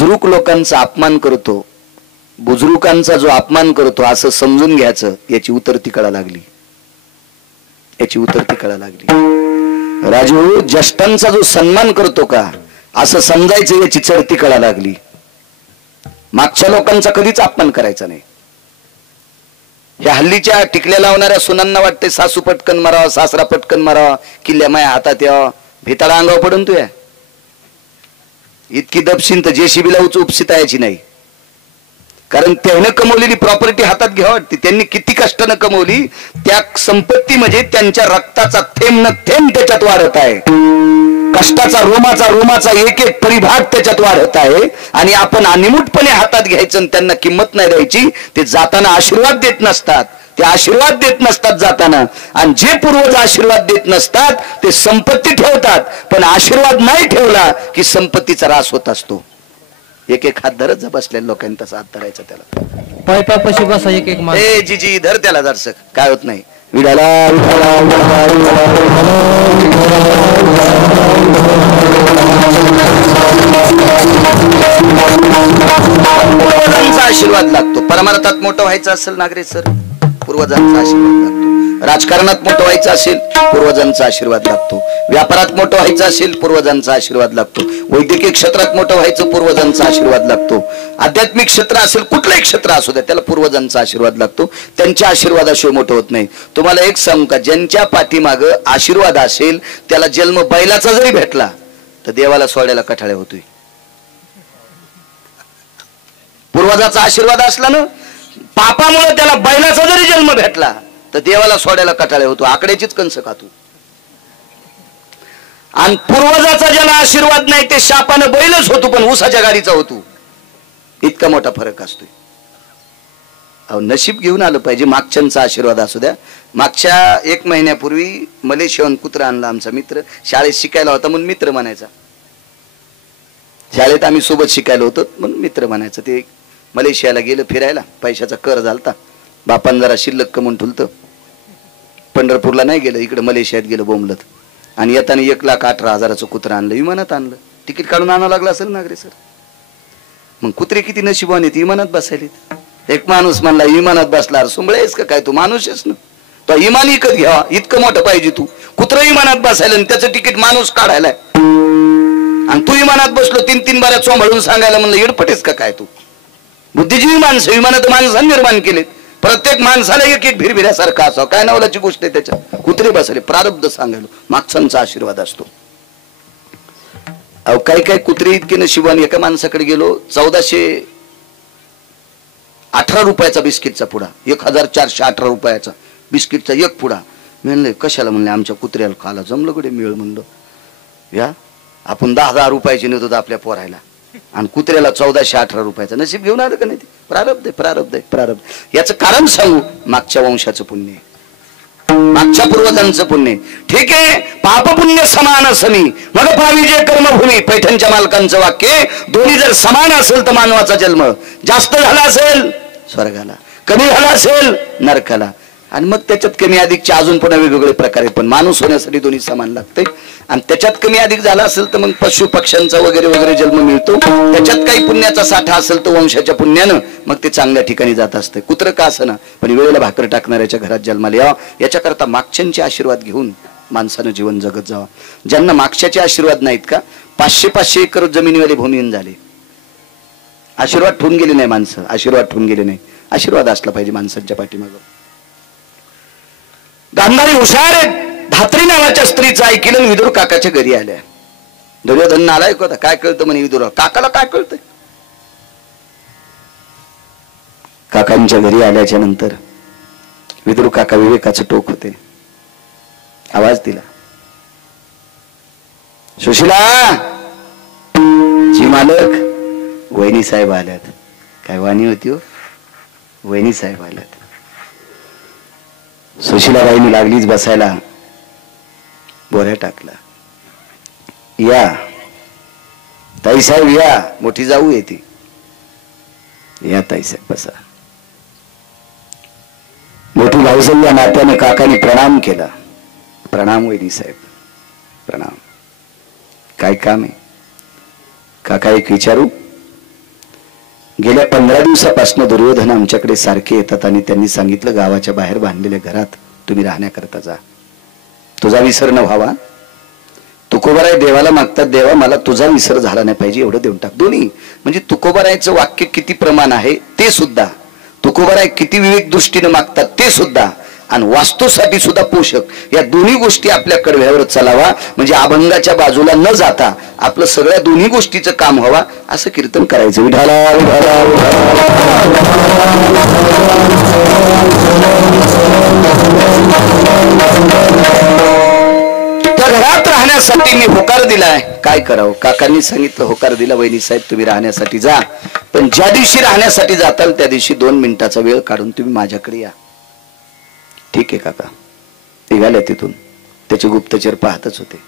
बुजुर्ग लोकांचा अपमान करतो, बुजुर्गांचा जो अपमान करतो असं समजून घ्यायचं, याची उतरती कळा लागली, याची उतरती कळा लागली। राजू ज्येष्ठांचा जो सन्मान करतो का असं समजायचं, याची चढती कळा लागली। मागच्या लोकांचा कधीच अपमान करायचा नाही। या हल्लीच्या टिकल्या लावणाऱ्या सुनांना वाटते सासू पटकन मारावा, सासरा पटकन मारावा, किल्ल्या माया हातात यावा, भिताळा अंगावर पडून तू या इतकी दबशीन तर जेसीबीला उपसिता यायची नाही। कारण त्याने कमवलेली प्रॉपर्टी हातात घ्यावी वाटते, त्यांनी किती कष्टानं कमवली, त्या संपत्ती म्हणजे त्यांच्या रक्ताचा थेंब न थेंब त्याच्यात वाढत आहे, कष्टाचा रोमाचा एक एक परिभाग त्याच्यात वाढत आहे। आणि आपण अनिमुटपणे हातात घ्यायचं आणि त्यांना किंमत नाही द्यायची। ते जाताना आशीर्वाद देत नसतात, ते आशीर्वाद देत नसतात जाताना, आणि जे पूर्वज आशीर्वाद देत नसतात ते संपत्ती ठेवतात, पण आशीर्वाद नाही ठेवला की संपत्तीचा ऱ्हास होत असतो। एक एक हात धरत जा बसलेल्या लोकांनी तसा हात धरायचा त्याला, पाय पापाशी बसा एक एक माणूस। ए जीजी धर त्याला जरसक, काय होत नाही। विडाला पूर्वजांचा आशीर्वाद लागतो। परमार्थात मोठं व्हायचं असेल नागरे सर, पूर्वजांचा आशीर्वाद लागतो। राजकारणात मोठं व्हायचं असेल पूर्वजांचा आशीर्वाद लागतो। व्यापारात मोठं व्हायचं असेल पूर्वजांचा आशीर्वाद लागतो। वैद्यकीय क्षेत्रात मोठं व्हायचं पूर्वजांचा आशीर्वाद लागतो। आध्यात्मिक क्षेत्र असेल कुठलंही क्षेत्र असू द्या त्याला पूर्वजांचा आशीर्वाद लागतो। त्यांच्या आशीर्वादाशिवाय मोठं होत नाही। तुम्हाला एक सांगू का, ज्यांच्या पाठीमाग आशीर्वाद असेल त्याला जन्म बैलाचा जरी भेटला तर देवाला सोडायला कठाळे होतोय। पूर्वजाचा आशीर्वाद असला ना, पापामुळे त्याला बैलाचा जरी जन्म भेटला तर देवाला सोडायला कठाळे होतो, आकड्याचीच कंस खातो। आणि पूर्वजाचा ज्याला आशीर्वाद नाही ते शापानं बैलच होतो पण ऊसाच्या गाडीचा होतो, इतका मोठा फरक असतोय। अहो नशीब घेऊन आलं पाहिजे, मागच्यांचा आशीर्वाद असू द्या। मागच्या 1 महिन्यापूर्वी मलेशियाहून कुत्रा आणला आमचा मित्र, शाळेत शिकायला होता म्हणून मित्र म्हणायचा, शाळेत आम्ही सोबत शिकायला होतो म्हणून मित्र म्हणायचं। ते मलेशियाला गेलं फिरायला, पैशाचा कर झालता, बापान जरा शिल्लक कमवून ठुलतं, पंढरपूरला नाही गेलं, इकडे मलेशियात गेलं बोंबलत, आणि येताना 1,18,000चं कुत्रा आणलं, विमानात आणलं, तिकीट काढून आणावं लागलं असेल नागरे सर। मग कुत्रे किती नशिबाने ती विमानात बसायलेत। एक माणूस म्हणला विमानात बसला, सुंबळे आहेस का काय तू, माणूसच ना, तो विमान विकत घ्यावा इतकं मोठं पाहिजे तू, कुत्रा विमानात बसायला आणि त्याचं तिकीट माणूस काढायलाय, आणि तू विमानात बसलो 3-3 बाऱ्या चोंभाळून सांगायला म्हणलं येडपटेस का काय तू। बुद्धिजीवी माणसं विमानात माणसाने निर्माण केलेत, प्रत्येक माणसाला एक एक भिरभिऱ्यासारखा असावं, काय नावलाची गोष्ट आहे त्याच्यात। कुत्रे बसले, प्रारब्ध सांगायला मागच्यांचा आशीर्वाद असतो। अहो काही कुत्रे इतके नशिबाने, एका माणसाकडे गेलो 1418 रुपयाचा बिस्किटचा पुडा, 1418 रुपयाचा बिस्किटचा एक पुडा। म्हणले कशाला, म्हणले आमच्या कुत्र्याला खाला, जमलं कडे मिळ, म्हणलं या आपण 10,000 रुपयाचे नेतो आपल्या पोरायला, आणि कुत्र्याला 1418 रुपयाचा, नशीब घेऊन आलं का नाही ते, प्रारब्ध आहे प्रारब्ध आहे प्रारब्ध। याचं कारण सांगू, मागच्या वंशाचं पुण्य, मागच्या पूर्वजांचं पुण्य। ठीक आहे, पाप पुण्य समान समी मग पावी जे कर्मभूमी, पैठणच्या मालकांचं वाक्य, दोन्ही जर समान असेल तर मानवाचा जन्म जास्त झाला असेल स्वर्गाला, कमी झाला असेल नरकाला, आणि मग त्याच्यात कमी अधिकचे अजून पुन्हा वेगवेगळे प्रकार आहेत, पण माणूस होण्यासाठी दोन्ही समान लागते। आणि त्याच्यात कमी अधिक झाला असेल तर मग पशु पक्ष्यांचा वगैरे वगैरे जन्म मिळतो, त्याच्यात काही पुण्याचा साठा असेल तर वंशाच्या पुण्यानं मग ते चांगल्या ठिकाणी जात असते। कुत्र का असं ना, पण वेळेला भाकर टाकणाऱ्याच्या घरात जन्माला यावं, याच्याकरता मागच्यांचे आशीर्वाद घेऊन माणसानं जीवन जगत जावं। ज्यांना मागच्याचे आशीर्वाद नाहीत का, 500-500 एकर जमिनीवाले भूमिहीन झाले, आशीर्वाद ठेवून गेले नाही माणसं, आशीर्वाद ठेवून गेले नाही, आशीर्वाद असला पाहिजे माणसांच्या पाठीमागं। गांधारी हुशार आहेत, धात्री नावाच्या स्त्रीचं ऐकलं, विदुर काकाच्या घरी आल्या। दुर्योधन नालायक होता, काय कळतं म्हणे विदुर, काकाला काय कळतंय। काकांच्या घरी आल्याच्या नंतर विदुर काका विवेकाचं टोक होते, आवाज दिला, सुशिला जी मालक, वहिनी साहेब आल्यात। काय वाणी होती हो, वहिनी साहेब आल्यात। सुशिलाबाईंनी लागलीच बसायला, बोऱ्या टाकला, या ताईसाहेब या, मोठी जाऊ येते, या ताईसाहेब बसा। मोठी भाऊसाहेब या नात्याने काकाने प्रणाम केला, प्रणाम वहिनी साहेब प्रणाम, काय काम आहे काका एक विचारू, गेल्या 15 दिवसापासून दुर्योधन आमच्याकडे सारखे येतात आणि त्यांनी सांगितलं गावाच्या बाहेर बांधलेल्या घरात तुम्ही राहण्याकरता जा, तुझा विसर न व्हावा. तुकोबाराय देवाला मागतात, देवा मला तुझा विसर झाला नाही पाहिजे एवढं देऊन टाक. दोन्ही म्हणजे तुकोबारायचं वाक्य किती प्रमाण आहे ते सुद्धा, तुकोबाराय किती विवेक दृष्टीने मागतात ते सुद्धा, आणि वास्तूसाठी सुद्धा पोषक, या दोन्ही गोष्टी आपल्या कडव्यावर चालावा म्हणजे अभंगाच्या बाजूला न जाता आपलं सगळ्या दोन्ही गोष्टीचं काम व्हावा असं कीर्तन करायचं. विठाला विठाला त्या घरात राहण्यासाठी मी होकार दिलाय, काय करावं. काकांनी सांगितलं होकार दिला, वहिनी साहेब तुम्ही राहण्यासाठी जा, पण ज्या दिवशी राहण्यासाठी जाताल त्या दिवशी 2 मिनिटाचा वेळ काढून तुम्ही माझ्याकडे या. ठीक आहे काका. निघाले तिथून, त्याचे गुप्तचर पाहतच होते.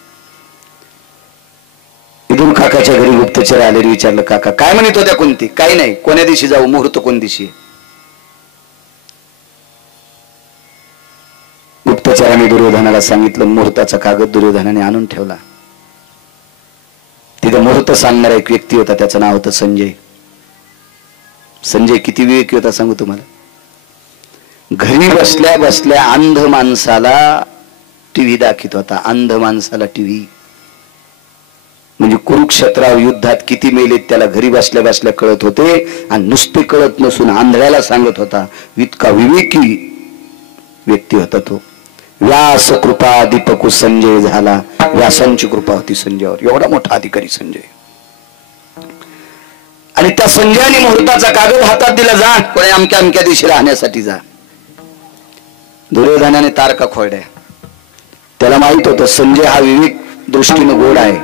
इथून काकाच्या घरी गुप्तचर आले, विचारलं काका काय म्हणत होत्या कोणती. काही नाही, कोण्या दिवशी जाऊ, मुहूर्त कोण दिवशी. गुप्तचराने दुर्योधनाला सांगितलं, मुहूर्ताचा कागद दुर्योधनाने आणून ठेवला. तिथे मुहूर्त सांगणारा एक व्यक्ती होता, त्याचं नाव होतं संजय. संजय किती विवेकी होता सांगू तुम्हाला. घरी बसल्या बसल्या अंध माणसाला टीव्ही दाखवत होता. अंध माणसाला टीव्ही म्हणजे कुरुक्षेत्रावर युद्धात किती मेलेत त्याला घरी बसल्या बसल्या कळत होते, आणि नुसते कळत नसून आंधळ्याला सांगत होता. इतका विवेकी व्यक्ती होता तो. व्यास कृपा दीपकू संजय झाला, व्यासांची कृपा होती संजयावर. एवढा मोठा अधिकारी संजय. आणि त्या संजयाने मुहूर्ताचा कागद हातात दिला, जा कोणी अमक्या अमक्या दिवशी राहण्यासाठी जा. दुर्योधनाने तारका खोडल्या. त्याला माहित होतं संजय हा विवेक दृष्टीने गोड आहे,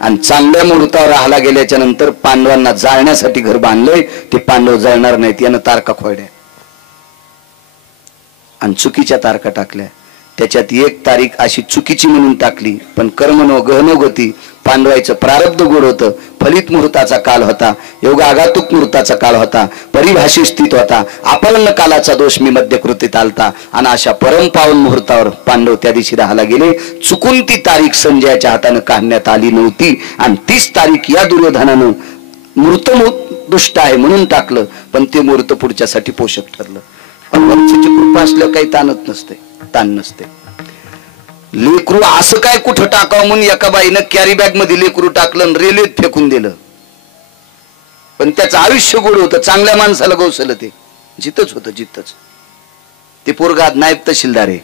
आणि चांगल्या मुहूर्तावर राहायला गेल्याच्या नंतर पांडवांना जाळण्यासाठी घर बांधलंय, ते पांडव जळणार नाहीत यानं तारका खोडल्या आणि चुकीच्या तारखा टाकल्या. त्याच्यात एक तारीख अशी चुकीची म्हणून टाकली, पण कर्मनो गहनोगती पांडवायचं प्रारब्ध गोड होतं. फलित मुहूर्ताचा काल होता, योगागातुक मुहूर्ताचा काळ होता, परिभाषित स्थित होता, अपर्ण कालाचा दोष मी मध्यकृतीत आलता, आणि अशा परमपावन मुहूर्तावर पांडव त्या दिवशी राहायला गेले. चुकून ती तारीख संजयाच्या हातानं काढण्यात आली नव्हती, आणि 30 तारीख या दुर्योधनानं मूर्त दुष्ट आहे म्हणून टाकलं, पण ते मुहूर्त पुढच्यासाठी पोषक ठरलं. वंशाची कृपा असल्यावर काही ताण नसते. लेकरू असं काय कुठं टाकावं म्हणून एका बाईनं कॅरी बॅग मध्ये लेकरू टाकलं आणि रेल्वेत फेकून दिलं, पण त्याचं आयुष्य गोड होतं. चांगल्या माणसाला गवसलं ते जिथंच होतं, जिथंच. ते पोरग नायब तहसीलदार आहे.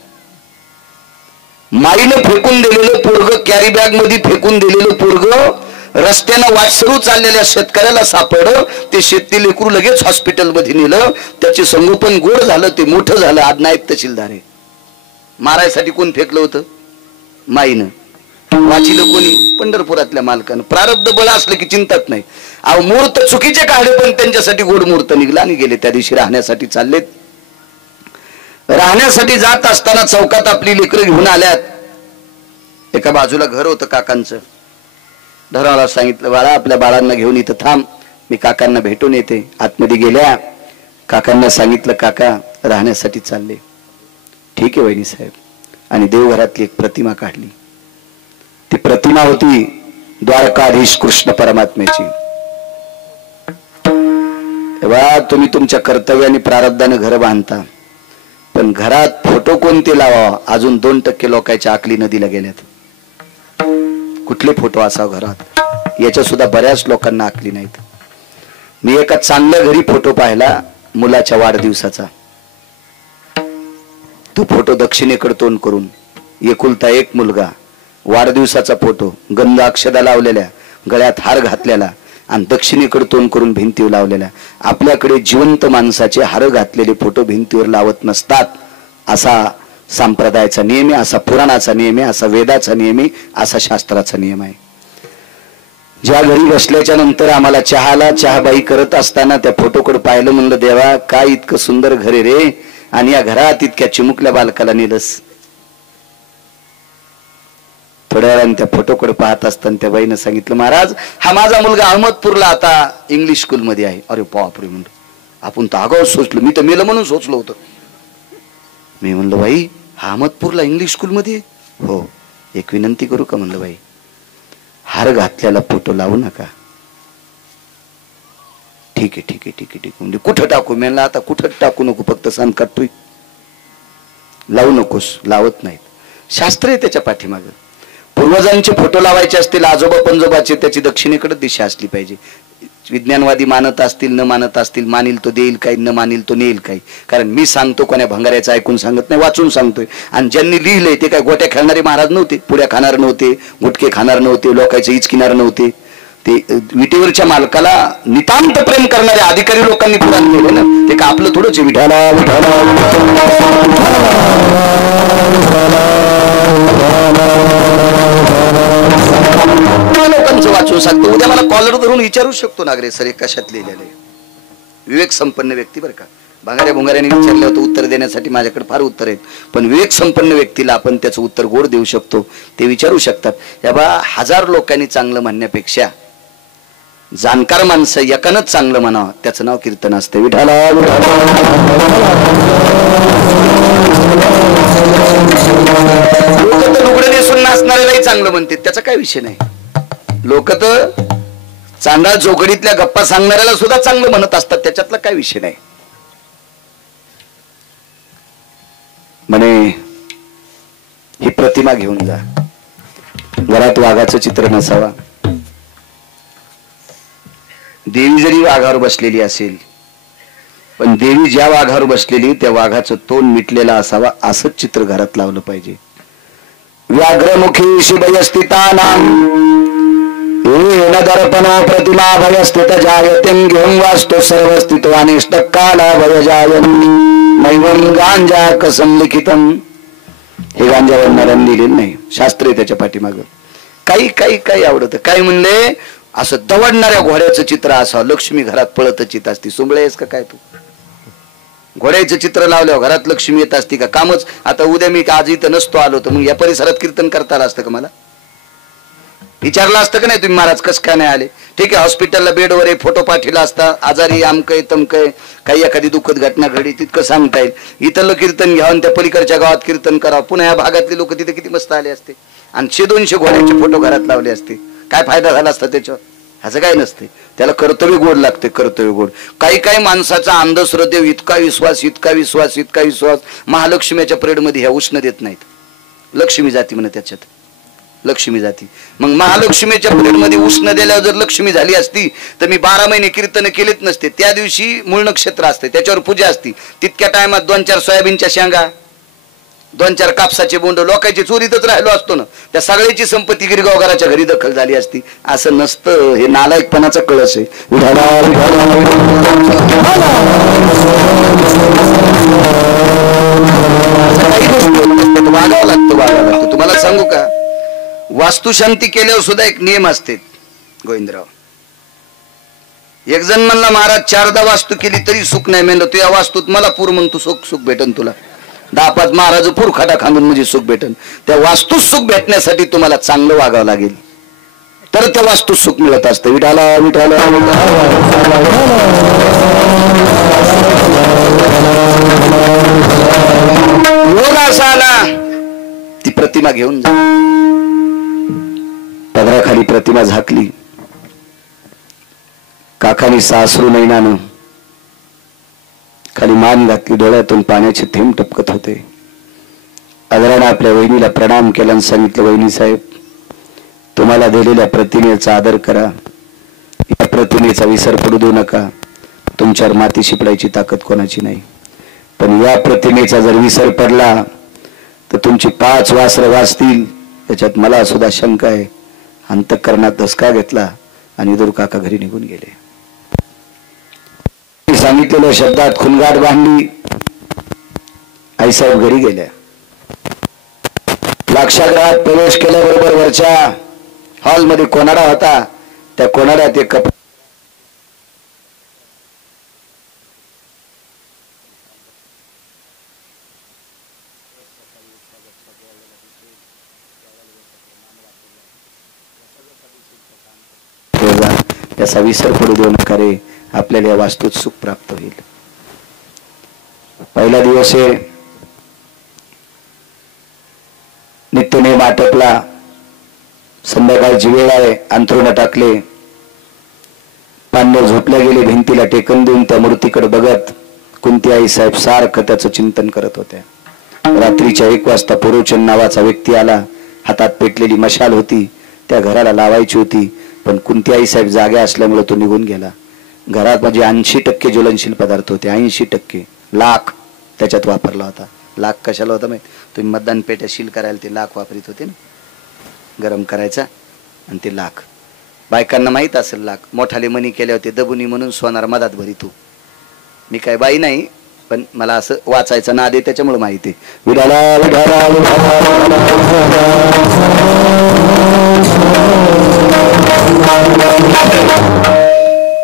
माईनं फेकून दिलेलं पोरग, कॅरी बॅग मध्ये फेकून दिलेलं पोरग रस्त्यानं वाटसरू चाललेल्या शेतकऱ्याला सापडलं. ते शेती लेकरू लगेच हॉस्पिटलमध्ये नेलं, त्याचे संगोपन गोड झालं, ते मोठं झालं, आज नायब तहसीलदार आहे. मारायसाठी कोण फेकलं होतं? माईनं. वाचिलं कोणी? पंढरपुरातल्या मालकानं. प्रारब्ध बळ असलं की चिंतात नाही. अहो मुहूर्त चुकीचे काढले, पण त्यांच्यासाठी गोड मुहूर्त निघला आणि गेले. त्या दिवशी राहण्यासाठी चाललेत. राहण्यासाठी जात असताना चौकात आपली लेकरं घेऊन आल्यात. एका बाजूला घर होतं काकांचं. धराला सांगितलं, बाळा आपल्या बाळांना घेऊन इथं थांब, मी काकांना भेटून येते. आतमध्ये गेल्या. काकांना सांगितलं, काका राहण्यासाठी चालले. ठीक आहे वहिनी साहेब. आणि देवघरातली एक प्रतिमा काढली. ती प्रतिमा होती द्वारकाधीश कृष्ण परमात्म्याची. तेव्हा तुम्ही तुमच्या कर्तव्याने प्रारब्धाने घर बांधता, पण घरात फोटो कोणते लावावा अजून 2% लोकांच्या आकली नदीला गेल्यात. कुठले फोटो असावं घरात याच्या सुद्धा बऱ्याच लोकांना आकली नाहीत. मी एका चांगल्या घरी फोटो पाहिला मुलाच्या वाढदिवसाचा. तो फोटो दक्षिणेकडे तोंड करून, एकुलता एक मुलगा, वाढदिवसाचा फोटो, गंध अक्षदा लावलेल्या, गळ्यात हार घातलेला आणि दक्षिणेकडे तोंड करून भिंतीवर लावलेल्या. आपल्याकडे जिवंत माणसाचे हार घातलेले फोटो भिंतीवर लावत नसतात. असा संप्रदायाचा नियम आहे, असा पुराणाचा नियम आहे, असा वेदाचा नियम आहे, असा शास्त्राचा नियम आहे. ज्या घरी बसल्याच्या नंतर आम्हाला चहाबाई करत असताना त्या फोटोकडे पाहिलं, म्हणलं देवा काय इतकं सुंदर घर आहे रे, आणि या घरात इतक्या चिमुकल्या बालकाला नेलस. थोड्या वेळाने त्या फोटोकडे पाहत असताना त्या बाईनं सांगितलं, महाराज हा माझा मुलगा अहमदपूरला आता इंग्लिश स्कूल मध्ये आहे. अरे बापरे म्हणलं, आपण तर आगाऊ सोचलो, मी तर मेलं म्हणून सोचलो होतं. मी म्हणलं बाई अहमदपूरला इंग्लिश स्कूल मध्ये? हो. एक विनंती करू का म्हणलं बाई, हार घातल्याला फोटो लावू नका. ठीक आहे ठीक आहे ठीक आहे ठीक आहे. म्हणजे कुठं टाकू? मी म्हणलं आता कुठं टाकू नको, फक्त सांग काढतोय, लावू नकोस. लावत नाहीत. शास्त्र आहे त्याच्या पाठीमाग. पूर्वजांचे फोटो लावायचे असतील, आजोबा पंजोबाचे, त्याची दक्षिणेकडे दिशा असली पाहिजे. विज्ञानवादी मानत असतील, न मानत असतील, मानील तो देईल काही, न मानील तो नेईल काही. कारण मी सांगतो कोण्या भंगाऱ्याचं ऐकून सांगत नाही, वाचून सांगतोय. आणि ज्यांनी लिहिलंय ते काय गोट्या खेळणारे महाराज नव्हते, पुड्या खाणार नव्हते, गुटके खाणार नव्हते, लोकांचे इचकिनार नव्हते. ते विटेवरच्या मालकाला नितांत प्रेम करणाऱ्या अधिकारी लोकांनी पुराण लिहिले ना. ते का आपलं थोडंच विठाला विठाला लोकांचं वाचून सांगतो. उद्या मला कॉलर धरून विचारू शकतो नागरे सर हे कशात लिहिलेलं आहे. विवेक संपन्न व्यक्ती बरं का. भांगाऱ्या भुंगाऱ्याने विचारलं होतं उत्तर देण्यासाठी माझ्याकडे फार उत्तर आहेत, पण विवेक संपन्न व्यक्तीला आपण त्याचं उत्तर गोड देऊ शकतो. ते विचारू शकतात. या बा 1000 लोकांनी चांगलं म्हणण्यापेक्षा जाणकार माणसं एकानंच चांगलं म्हणावं, त्याचं नाव कीर्तन असते. विठाला लोक तर लुगडं नेसून नाचणाऱ्यालाही चांगलं म्हणते, त्याचा काय विषय नाही. लोक तर चांदा जोगडीतल्या गप्पा सांगणाऱ्याला सुद्धा चांगलं म्हणत असतात, त्याच्यातला काय विषय नाही. म्हणे ही प्रतिमा घेऊन जा, घरात वाघाचं चित्र नसावा. देवी जरी वाघावर बसलेली असेल, पण देवी ज्या वाघावर बसलेली त्या वाघाचं तोंड मिटलेलं असावा, असंच चित्र घरात लावलं पाहिजे. व्याघ्रमुखी शिवयस्थितानां येन दर्पण प्रतिमा भयस्थित जायते घेऊन वास्तु सर्वस्थितो अनिष्ट काला भयजायन नैवं गांजा कसम लिखितम. हे गांजा वरणाऱ्यांनी लिहिलेलं नाही, शास्त्र आहे त्याच्या पाठीमागं. काही काही काही आवडतं. काय म्हणले, असं दवडणाऱ्या घोड्याचं चित्र असावं, लक्ष्मी घरात पळतच येत असती. सुंबळे आहेस का काय तू? घोड्याचं चित्र लावल्यावर घरात लक्ष्मी येत असती का? कामच. आता उद्या मी आज इथं नसतो आलो तर मग या परिसरात कीर्तन करता आलं असतं का? मला विचारलं असतं का नाही तुम्ही महाराज कसं काय नाही आले? ठीक आहे, हॉस्पिटलला बेडवर आहे, फोटो पाठवला असता, आजारी आमकय तमकय, काही एखादी दुःखद घटना घडली तितकं सांगता येईल. इथलं कीर्तन घ्या आणि त्या पलीकडच्या गावात कीर्तन करा. पुन्हा या भागातले लोक तिथे किती मस्त आले असते आणि 100-200 घोड्यांचे फोटो घरात लावले असते. काय फायदा झाला असता त्याच्यावर? असं काय नसते. त्याला कर्तव्य गोड लागते, कर्तव्य गोड. काही काही माणसाचा अंधश्रद्धेव इतका विश्वास इतका विश्वास इतका विश्वास, महालक्ष्मीच्या परेडमध्ये ह्या उष्ण देत नाहीत. लक्ष्मी जाती म्हणे त्याच्यात, लक्ष्मी जाती. मग महालक्ष्मीच्या परेडमध्ये उष्ण दिल्यावर जर लक्ष्मी झाली असती तर मी 12 महिने कीर्तन केलेच नसते. त्या दिवशी मूळ नक्षत्र असते, त्याच्यावर पूजा असती. तितक्या टायमात 2-4 सोयाबीनच्या शेंगा, 2-4 कापसाचे बोंड लोकांची चोरीतच राहिलो असतो ना. त्या सगळ्याची संपत्ती गिरगावकराच्या घरी दखल झाली असती. असं नसतं. हे नालायकपणाचा कळस आहे. वागावं लागतं, वागावं लागतं. तुम्हाला सांगू का, वास्तुशांती केल्यावर सुद्धा एक नियम असते गोविंदराव. एक जण म्हणला महाराज 4दा वास्तू केली तरी सुख नाही. म्हणलं तू या वास्तूत मला पूर, मग तू सुख भेटन तुला. 10-5 महाराज पूर खाटा खांदून म्हणजे सुख भेटन. त्या वास्तूत सुख भेटण्यासाठी तुम्हाला चांगलं वागावं लागेल, तर त्या वास्तूत सुख मिळत असतं. विठाला विठाला योग असा आला, ती प्रतिमा घेऊन जा. पदराखाली प्रतिमा झाकली. काकानी सासरू नैनानं खाली मान घातली, डोळ्यातून पाण्याचे थेंब टपकत होते. आदराने आपल्या वहिनीला प्रणाम केला आणि सांगितलं, वहिनी साहेब, तुम्हाला दिलेल्या प्रतिमेचा आदर करा, या प्रतिमेचा विसर पडू देऊ नका. तुमच्यावर माती शिपडायची ताकद कोणाची नाही, पण या प्रतिमेचा जर विसर पडला तर तुमची 5 वासरं वाचतील, याच्यात मला सुद्धा शंका आहे. अंतःकरणात धसका घेतला आणि दूर काका घरी निघून गेले. सांगितलेल्या शब्दात खुणगाट बांधली. आईसाहेब घरी गेल्या. लाक्षागृहात प्रवेश केल्याबरोबर वरच्या हॉलमध्ये कोनाडा होता. त्या कोनाड्यात एक याचा विसर पडू देऊ नका रे, आपल्याला या वास्तूत सुख प्राप्त होईल. पहिला दिवस आहे, नित्यनेम आटपला. संध्याकाळची वेळ आहे, अंथरुण टाकले. पांडव झोपल्या गेले भिंतीला टेकन देऊन त्या मूर्तीकडे बघत कुंती आई साहेब सारखं त्याचं चिंतन करत होत्या. रात्रीच्या 1 वाजता पुरोचन नावाचा व्यक्ती आला. हातात पेटलेली मशाल होती, त्या घराला लावायची होती, पण कुंती आई साहेब जाग्या असल्यामुळे तो निघून गेला. घरात म्हणजे 80% ज्वलनशील पदार्थ होते. 80% लाख त्याच्यात वापरला होता. लाख कशाला होता माहिती? तुम्ही मतदान पेट्या सील करायला ते लाख वापरीत होते ना, गरम करायचा आणि ते लाख. बायकांना माहित असेल लाख मोठाले मनी केले होते दबुनी म्हणून सोनार मधात भरी तू. मी काय बाई नाही, पण मला असं वाचायचं नाद आहे त्याच्यामुळे माहिती आहे. विडाला विडाला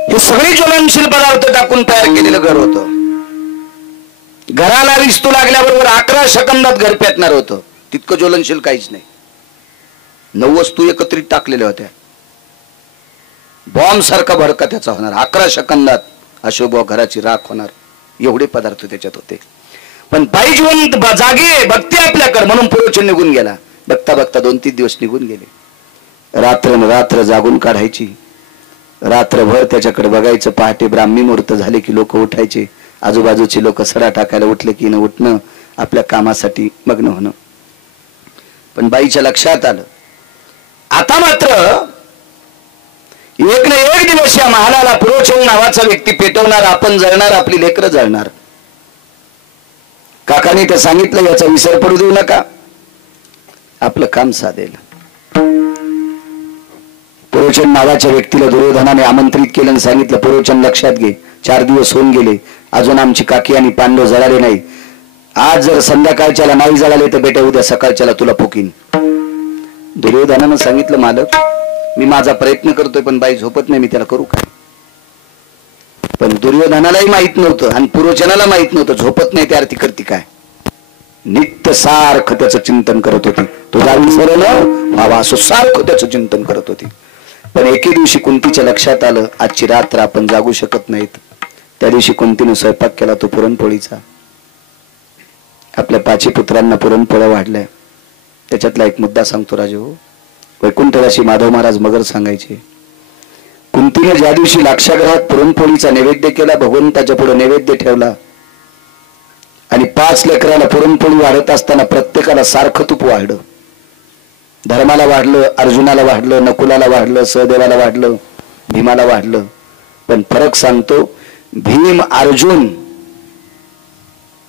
हे सगळे ज्वलनशील पदार्थ टाकून तयार केलेलं घर होतं. घराला विस्तू लागल्याबरोबर 11 सेकंदात घर पेटणार होतं. तितकं ज्वलनशील काहीच नाही. 9 वस्तू एकत्रित टाकलेल्या होत्या. बॉम्ब सारखा भडका त्याचा होणार. 11 सेकंदात अशोभ घराची राख होणार. एवढे पदार्थ त्याच्यात होते. पण बाई जिवंत जागे बघते आपल्याकडे म्हणून पुरोचन निघून गेला. बघता बघता 2-3 दिवस निघून गेले. रात्र जागून काढायची. रात्रभर त्याच्याकडे बघायचं. पहाटे ब्राह्मी मुहूर्त झाले की लोक उठायचे. आजूबाजूची लोक सडा टाकायला उठले की न उठणं, आपल्या कामासाठी मग्न होणं. पण बाईच्या लक्षात आलं आता मात्र एक ना एक दिवस या महालाला पुरोचन नावाचा व्यक्ती पेटवणार, आपण जळणार, आपली लेकरं जळणार. काकाने ते सांगितलं याचा विसर पडू देऊ नका, आपलं काम साधेल. पुरोचन नावाच्या व्यक्तीला दुर्योधनाने आमंत्रित केलं आणि सांगितलं पुरोचन लक्षात घे, 4 दिवस होऊन गेले अजून आमची काकी आणि पांडव जळाले नाही. आज जर संध्याकाळच्याला नाही जळाले तर बेटा उद्या सकाळच्याला तुला फुकीन. दुर्योधनानं सांगितलं मालक मी माझा प्रयत्न करतोय पण बाई झोपत नाही, मी त्याला करू काय? पण दुर्योधनालाही माहित नव्हतं आणि पुरोचनाला माहित नव्हतं झोपत नाही त्या अर्थी करती काय. नित्य सारखं त्याचं चिंतन करत होती. तुझा विसरलं व्हावा असं सारखं त्याचं चिंतन करत होती. पण एके दिवशी कुंतीच्या लक्षात आलं आजची रात्र आपण जागू शकत नाहीत. त्या दिवशी कुंतीने स्वयंपाक केला तो पुरणपोळीचा. आपल्या 5 पुत्रांना पुरणपोळ्या वाढल्या. त्याच्यातला एक मुद्दा सांगतो राजू. वैकुंठवासी माधव महाराज मगर सांगायचे, कुंतीने ज्या दिवशी लाक्षागृहात पुरणपोळीचा नैवेद्य केला, भगवंताच्या पुढे नैवेद्य ठेवला आणि 5 लेकराला पुरणपोळी वाढत असताना प्रत्येकाला सारखं तूप वाढलं. धर्माला वाढलं, अर्जुनाला वाढलं, नकुलाला वाढलं, सहदेवाला वाढलं, भीमाला वाढलं. पण फरक सांगतो, भीम, अर्जुन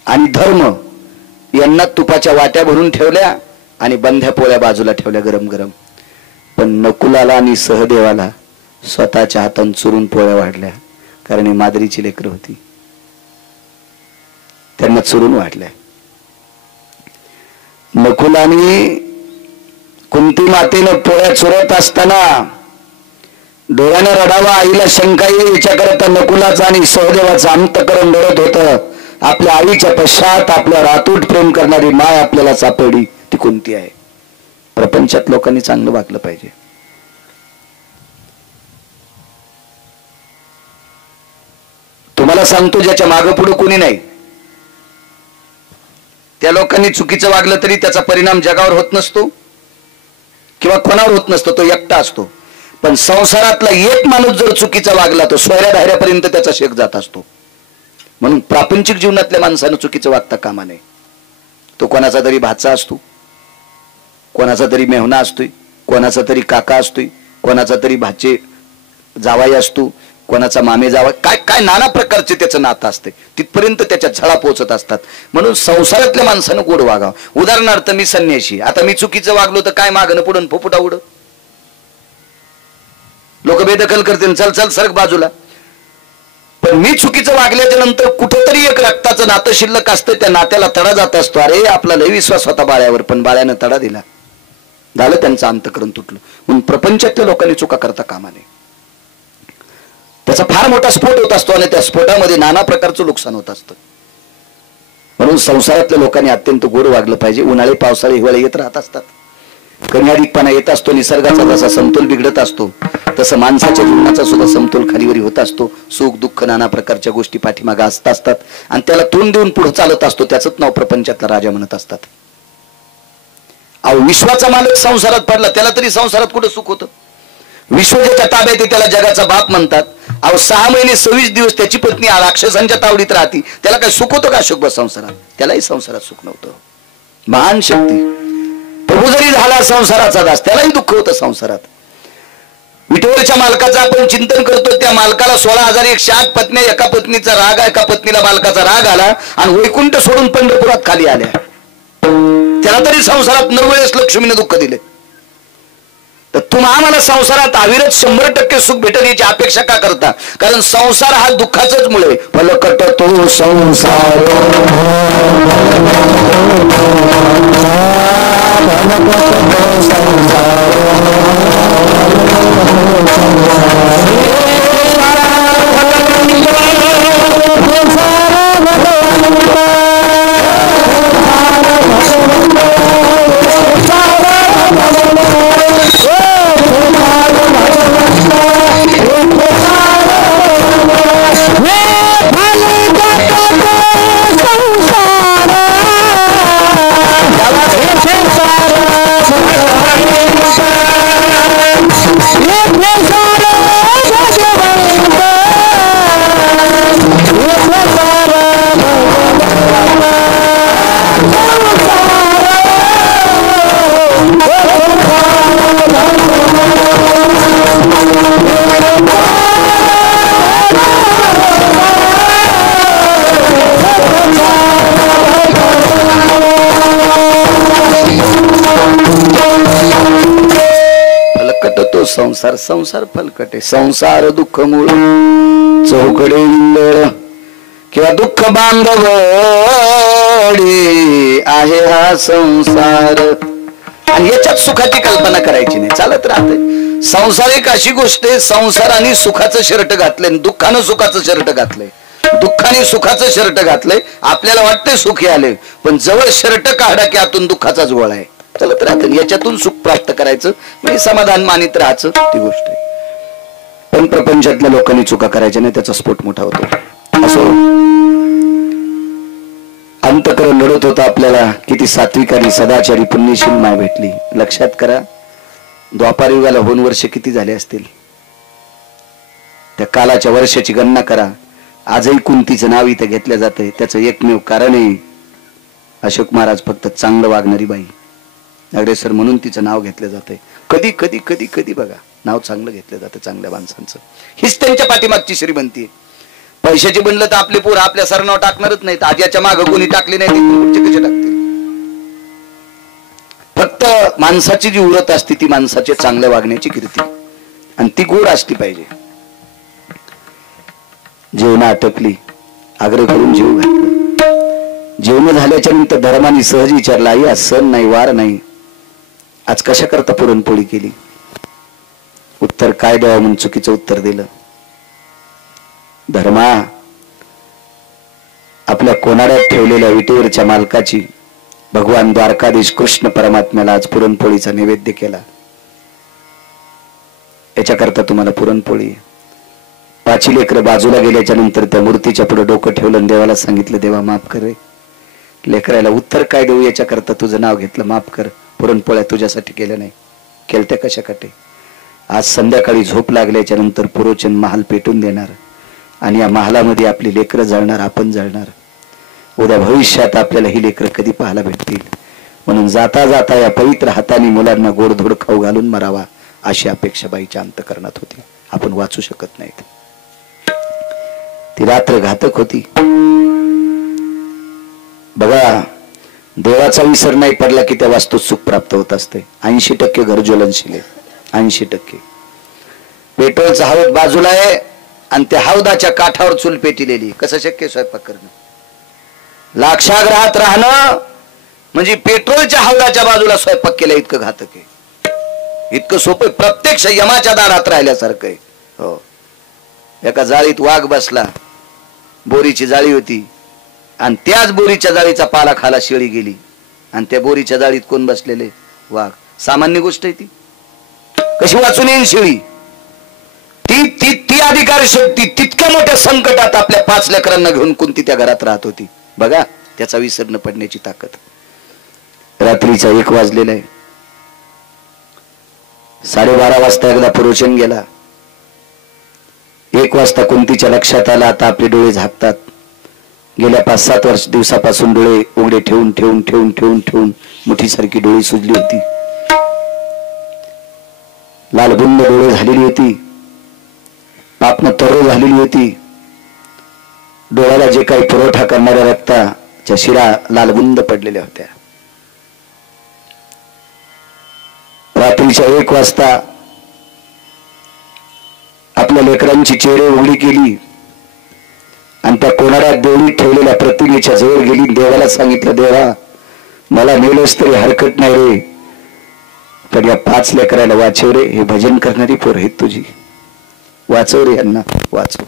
आणि धर्म यांना तुपाच्या वाट्या भरून ठेवल्या आणि बंध्या पोळ्या बाजूला ठेवल्या गरम गरम. पण नकुलाला आणि सहदेवाला स्वतःच्या हातान चुरून पोळ्या वाढल्या, कारण ही मादरीची लेकरं होती, त्यांना चुरून वाढल्या. नकुलाने कुंती मातेनं पोळ्या चुरत असताना डोळ्यानं रडावा, आईला शंका येईल याच्याकरता नकुलाचा आणि सहदेवाचं अंतकरण रडत होतं. आपल्या आईच्या पश्चात आपल्या रातूट प्रेम करणारी माय आपल्याला सापडली, ती कुंती आहे. प्रपंचात लोकांनी चांगलं वागलं पाहिजे. तुम्हाला सांगतो, ज्याच्या मागं पुढे कोणी नाही त्या लोकांनी चुकीचं वागलं तरी त्याचा परिणाम जगावर होत नसतो किंवा कोणावर होत नसतो, तो एकटा असतो. पण संसारातला एक माणूस जर चुकीचा वागला तो सोयऱ्या धायऱ्यापर्यंत त्याचा शेक जात असतो. म्हणून प्रापंचिक जीवनातल्या माणसानं चुकीचं वागता कामा नये. तो कोणाचा तरी भाचा असतो, कोणाचा तरी मेहुणा असतोय, कोणाचा तरी काका असतोय, कोणाचा तरी भाचे जावाई असतो, कोणाचा मामे जावा, काय काय नाना प्रकारचे त्याचं नातं असते. तिथपर्यंत त्याच्या झळा पोहोचत असतात. म्हणून संसारातल्या माणसानं गोड वागावं. उदाहरणार्थ मी संन्याशी, आता मी चुकीचं वागलो तर काय मागणं पुढून फुफुटा उड, लोक बेदखल करतील, चल चल सरक बाजूला. पण मी चुकीचं वागल्याच्या नंतर कुठेतरी एक रक्ताचं नातं शिल्लक असतं, त्या नात्याला तडा जात असतो. अरे आपला लय विश्वास होता बाळ्यावर, पण बाळ्यानं तडा दिला, झालं त्यांचं अंतकरण तुटलं. म्हणून प्रपंचातल्या लोकांनी चुका करता कामा नये. त्याचा फार मोठा स्फोट होत असतो आणि त्या स्फोटामध्ये नाना प्रकारचं नुकसान होत असतं. म्हणून संसारातल्या लोकांनी अत्यंत गोड वागलं पाहिजे. उन्हाळे पावसाळे हिवाळे येत राहत असतात, कमी अधिकपणा येत असतो, निसर्गाचा जसा समतोल बिघडत असतो तसं माणसाच्या जीवनाचा सुद्धा समतोल खालीवरी होत असतो. सुख दुःख नाना प्रकारच्या गोष्टी पाठीमागे असतात आणि त्याला तोंड देऊन पुढे चालत असतो. त्याचंच नाव प्रपंचातला राजा म्हणत असतात. अहो, विश्वाचा मालक संसारात पडला, त्याला तरी संसारात कुठं सुख होतं? विश्व ज्याच्या ताब्यात त्याला जगाचा बाप म्हणतात अहो 6 महिने 26 दिवस त्याची पत्नी राक्षसांच्या तावडीत राहती, त्याला काय सुख होतं का अशोक संसारात? त्यालाही संसारात सुख नव्हतं. महान शक्ती प्रभू जरी झाला संसाराचा दास, त्यालाही दुःख होतं संसारात. विठोबाच्या मालकाचं आपण चिंतन करतो, त्या मालकाला 16,108 पत्न्या, एका पत्नीचा राग, एका पत्नीला मालकाचा राग आला आणि वैकुंठ सोडून पंढरपुरात खाली आल्या. त्याला तरी संसारात नरवेळेस लक्ष्मीने दुःख दिले. तर तुम्हा आम्हाला संसारात अविरत 100% सुख भेटेल याची अपेक्षा का करता? कारण संसार हा दुःखाचंच मुळे. फलकट तो संसार संसार. संसार फलकट आहे. संसार दुःख मूळ चौकडे किंवा दुःख बांधवडी आहे हा संसार. आणि याच्यात सुखाची कल्पना करायची नाही, चालत राहते. संसार एक अशी गोष्ट आहे, संसाराने सुखाचं शर्ट घातलंय, दुःखानं सुखाचं शर्ट घातलंय, दुःखाने सुखाचं शर्ट घातलंय. आपल्याला वाटतंय सुखी आले, पण जवळ शर्ट काढा की आतून दुःखाचा जोळ आहे. चलत राहतं. याच्यातून सुख प्राप्त करायचं म्हणजे समाधान मानित राहायचं, ती गोष्ट आहे. पण प्रपंचातल्या लोकांनी चुका करायच्या नाही, त्याचा स्फोट मोठा होतो. असो, अंतकरण लढत होता आपल्याला. किती सात्विक आणि सदाचारी पुण्यशील माय भेटली. लक्षात करा, द्वापार युगाला होऊन वर्ष किती झाले असतील? त्या कालाच्या वर्षाची गणना करा. आजही कुंतीचं नाव इथं घेतलं जातंय. त्याचं एकमेव कारण आहे अशोक महाराज फक्त चांगलं वागणारी बाई, अग्रेसर म्हणून तिचं नाव घेतलं जातंय. कधी कधी कधी कधी बघा, नाव चांगलं घेतलं जातं चांगल्या माणसांचं. हीच त्यांच्या पाठीमागची श्रीमंती आहे. पैशाची बनलं तर आपले पोरं आपल्या सरनाव टाकणारच नाहीत. आज्याच्या मागं कोणी टाकली नाही, पुढचे कसे टाकतील? फक्त माणसाची जी उरत असते ती माणसाच्या चांगल्या वागण्याची कीर्ती, आणि ती गोड असली पाहिजे. जेवण आटपली, आग्रह करून जेव घातलं. जेवण झाल्याच्या नंतर धर्माने सहज विचारला, आई आज सण नाही, वार नाही, आज कशा करता पुरणपोळी केली? उत्तर काय द्यावं म्हणून चुकीचं उत्तर दिलं. धर्मा, आपल्या कोणाड्यात ठेवलेल्या विटेवरच्या मालकाची भगवान द्वारकाधीश कृष्ण परमात्म्याला आज पुरणपोळीचा नैवेद्य केला. याच्याकरता तुम्हाला पुरणपोळी. 5 लेकरं बाजूला गेल्याच्या नंतर त्या मूर्तीच्या पुढे डोकं ठेवलं आणि देवाला सांगितलं, देवा माफ कर रे. लेकराला उत्तर काय देऊ याच्याकरता तुझं नाव घेतलं, माफ कर. पुरणपोळ्या तुझ्यासाठी केल्या नाही, केलत्या कशासाठी? आज संध्याकाळी झोप लागल्याच्या नंतर पुरोचन महाल पेटून देणार आणि या महालामध्ये आपली लेकरं जळणार, आपण जळणार. उद्या भविष्यात आपल्याला ही लेकरं कधी पाहायला भेटतील? म्हणून जाता जाता या पवित्र हाताने मुलांना गोडधोड खाऊ घालून मरावा अशी अपेक्षा बाईच्या अंतकरणात होती. आपण वाचू शकत नाहीत. ती रात्र घातक होती. बघा, देवाचा विसर नाही पडला की त्या वास्तूत सुख प्राप्त होत असते. 80% घर ज्वलनशील आहे, 80%. पेट्रोलचा हौद बाजूला आहे आणि त्या हौदाच्या काठावर चूल पेटलेली. कसं शक्य स्वयंपाक करणं? लाक्षाग्रहात राहणं म्हणजे पेट्रोलच्या हौदाच्या बाजूला स्वयंपाक केला इतकं घातक आहे, इतकं सोपं. प्रत्यक्ष यमाच्या दारात राहिल्यासारखं आहे. हो, एका जाळीत वाघ बसला, बोरीची जाळी होती, आणि त्याच बोरीच्या जाळीचा पाला खाला शेळी गेली, आणि त्या बोरीच्या जाळीत कोण बसलेले? वाघ. सामान्य गोष्ट आहे ती. कशी वाचून येईल शेळी? ती अधिकार शक्ती तितक्या मोठ्या संकटात आपल्या 5 लेकरांना घेऊन कुंती त्या घरात राहत होती. बघा त्याचा विसर न पडण्याची ताकद. रात्रीचा 1 वाजलेला आहे. 12:30 वाजता एकदा पुरोचन गेला. 1 वाजता कुंतीच्या लक्षात आलं आता आपले डोळे झाकतात. गेल्या 5-7 दिवसापासून डोळे उघडे ठेवून ठेवून ठेवून ठेवून ठेवून मुठीसारखी डोळी सुजली होती. लालबुंद डोळे झालेली होती. पापण तरो झालेली होती. डोळ्याला जे काही पुरवठा करणाऱ्या रक्ताच्या शिरा लालबुंद पडलेल्या होत्या. रात्रीच्या 1 वाजता आपल्या लेकरांची चेहरे उघडी केली आणि त्या कोणाड्यात देवळीत ठेवलेल्या प्रतिमेच्या जवळ गेली. देवाला सांगितलं, देवा मला नेलंच तरी हरकत नाही रे, पण या 5 लेकराला वाचव रे. हे भजन करणारी पोर आहेत तुझी, वाचव रे यांना, वाचव.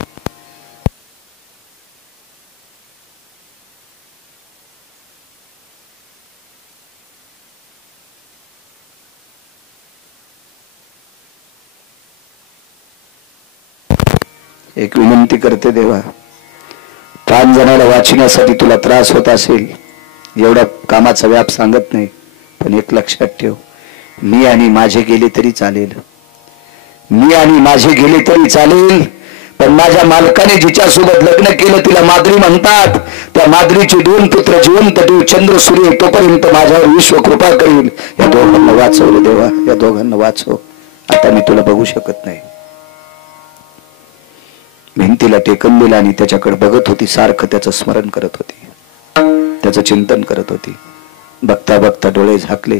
एक विनंती करते देवा, 5 जणाला वाचण्यासाठी तुला त्रास होत असेल, एवढा कामाचा व्याप सांगत नाही, पण एक लक्षात ठेव, मी आणि माझे गेले तरी चालेल, मी आणि माझे गेले तरी चालेल, पण माझ्या मालकाने जिच्यासोबत लग्न केलं तिला माद्री म्हणतात. त्या माद्रीचे 2 पुत्र जिवंत देव चंद्र सूर्य तोपर्यंत माझ्यावर विश्व कृपा करील. या दोघांना वाचवलं देवा, या दोघांना वाचव. आता मी तुला बघू शकत नाही. भिंतीला टेकन दिला आणि त्याच्याकडे बघत होती. सारखं त्याचं स्मरण करत होती, त्याचं चिंतन करत होती. बघता बघता डोळे झाकले.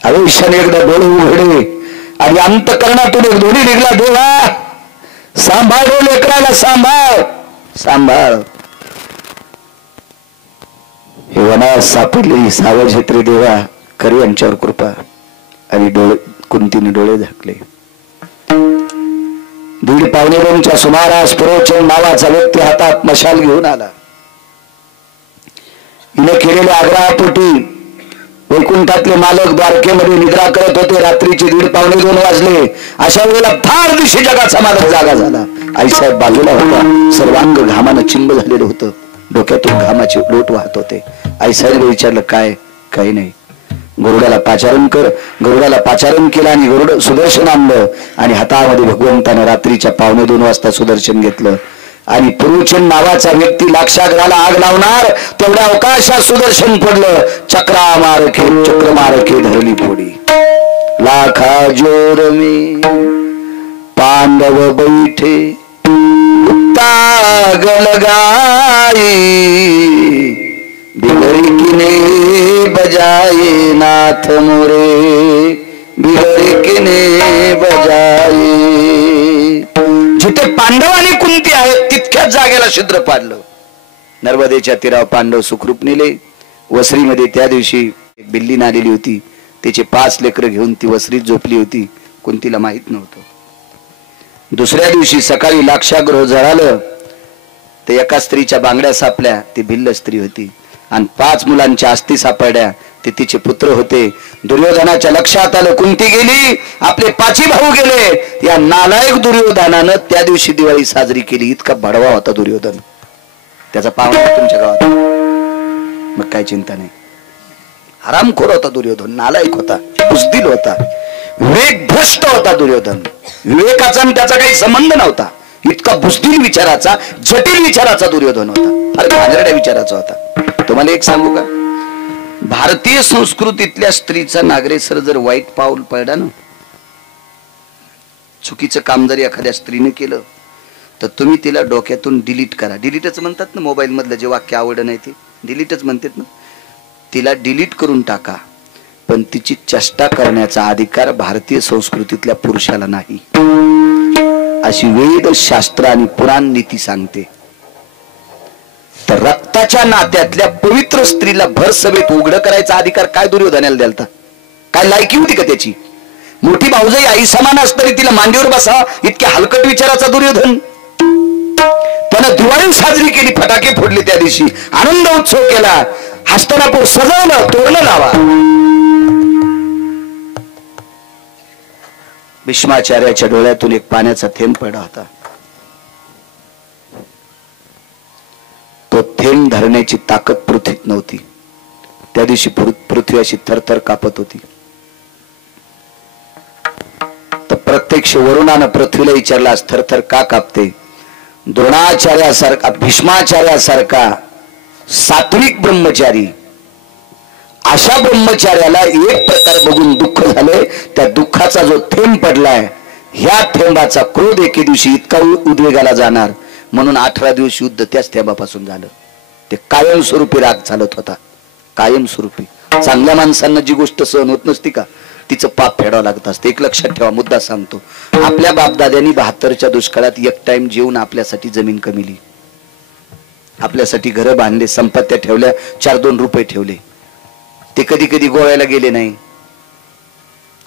आयुष्याने एकदा डोळे उघडले आणि अंतकरणातून एक ध्वनी निघला, देवा सांभाळ लेकराला, सांभाळ सांभाळ. हे वनात सापडलेली सावजेत्री देवा कर यांच्यावर कृपा. आणि डोळे कुंतीने डोळे झाकले. 1:15 सुमारास पुरोचन नावाचा व्यक्ती हातात मशाल घेऊन आला. हिने केलेल्या आग्रहापोटी वैकुंठातले मालक द्वारकेमध्ये निद्रा करत होते. रात्रीचे 1:15 वाजले. अशा वेळेला फार दिवशी जगाचा मालक जागा झाला. आईसाहेब बाजूला होता. सर्वांग घामानं चिंब झालेलं होतं. डोक्यातून घामाचे लोट वाहत होते. आईसाहेब विचारलं, काय? काही नाही. गरुडाला पाचारण कर. गरुडाला पाचारण केलं आणि गरुड सुदर्शन आणलं आणि हातामध्ये भगवंतानं रात्रीच्या 1:15 वाजता सुदर्शन घेतलं आणि पुरुचन नावाचा व्यक्ती लाक्षागृहाला आग लावणार तेवढ्या अवकाशात सुदर्शन पडलं. चक्र मारके धरली फोडी. लाखा जोर में पांडव बैठे ताग लगाई बिगड़ी किने बजाए नाथ मोरे बिगड़ी किने बजाए. जिथे पांडव आणि कुंती आहेत तितक्याच जागेला छिद्र पाडलं. नर्मदेच्या तीरावर पांडव सुखरूप नेले. वसरीमध्ये त्या दिवशी एक बिल्ली आलेली होती. तिचे 5 लेकरं घेऊन ती वसरीत झोपली होती. कुंतीला माहित नव्हतं. दुसऱ्या दिवशी सकाळी लाक्षागृह जळालं. ते एका स्त्रीच्या बांगड्या सापल्या. ती भिल्ल स्त्री होती आणि 5 मुलांच्या अस्थी सापडल्या. ते तिचे पुत्र होते. दुर्योधनाच्या लक्षात आलं कुंती गेली, आपले 5 भाऊ गेले. या नालायक दुर्योधनानं त्या दिवशी दिवाळी साजरी केली. इतका भडवा होता दुर्योधन. त्याचा पावणा तुमच्या गावात. मग काय चिंता नाही. हरामखोर होता दुर्योधन, नालायक होता, बुजदिल होता, विवेक भ्रष्ट होता दुर्योधन. विवेकाचा आणि त्याचा काही संबंध नव्हता. इतका बुजदिल विचाराचा, जटिल विचाराचा दुर्योधन होता. फार घाणेरड्या विचाराचा होता. तुम्हाला एक सांगू का, भारतीय संस्कृतीतल्या स्त्रीचा नागरेसर जर वाईट पाऊल पडला ना, चुकीचं काम जर एखाद्या स्त्रीने केलं तर तुम्ही तिला डोक्यातून डिलीट करा. डिलीटच म्हणतात ना, मोबाईल मधलं जे वाक्य आवडलं नाही ते डिलीटच म्हणतात ना. तिला डिलीट करून टाका, पण तिची चेष्टा करण्याचा अधिकार भारतीय संस्कृतीतल्या पुरुषाला नाही, अशी वेद शास्त्र आणि पुराण नीती सांगते. तर रक्ताच्या नात्यातल्या पवित्र स्त्रीला भर सभेत उघड करायचा अधिकार काय दुर्योधनाला द्यालता? काय लायकी होती का त्याची? मोठी भाऊजाई आई समान असतरी तिला मांडीवर बसा इतक्या हलकट विचाराचा दुर्योधन. त्यानं दिवाळी साजरी केली, फटाके फोडले, त्या दिवशी आनंद उत्सव केला, हस्तिनापूर सजवलं, तोरणं लावा. भीष्माचार्याच्या डोळ्यातून एक पाण्याचा थेंब पडला होता. तो थेंब धरण्याची ताकद पृथ्वीत नव्हती. त्या दिवशी पृथ्वी अशी थरथर कापत होती. तर प्रत्येक पक्ष वरुणानं पृथ्वीला विचारलास थरथर का कापते. द्रोणाचार्यासारखा भीष्माचार्यासारखा सात्विक ब्रह्मचारी, अशा ब्रह्मचार्याला एक प्रकार बघून दुःख झाले. त्या दुःखाचा जो थेंब पडलाय, ह्या थेंबाचा क्रोध एके दिवशी इतका उद्वेगाला जाणार, म्हणून 18 दिवस युद्ध त्याच थेंबापासून झालं. ते कायमस्वरूपी राग चालत होता, कायमस्वरूपी. चांगल्या माणसांना जी गोष्ट सहन होत नसती का, तिचं पाप फेडावं लागत असतं. एक लक्षात ठेवा, मुद्दा सांगतो. आपल्या बापदाद्यांनी 72च्या दुष्काळात एक टाइम जेवून आपल्यासाठी जमीन कमिली, आपल्यासाठी घरं बांधले, संपत्त्या ठेवल्या, 4-2 रुपये ठेवले. ते कधी कधी गोव्याला गेले नाही,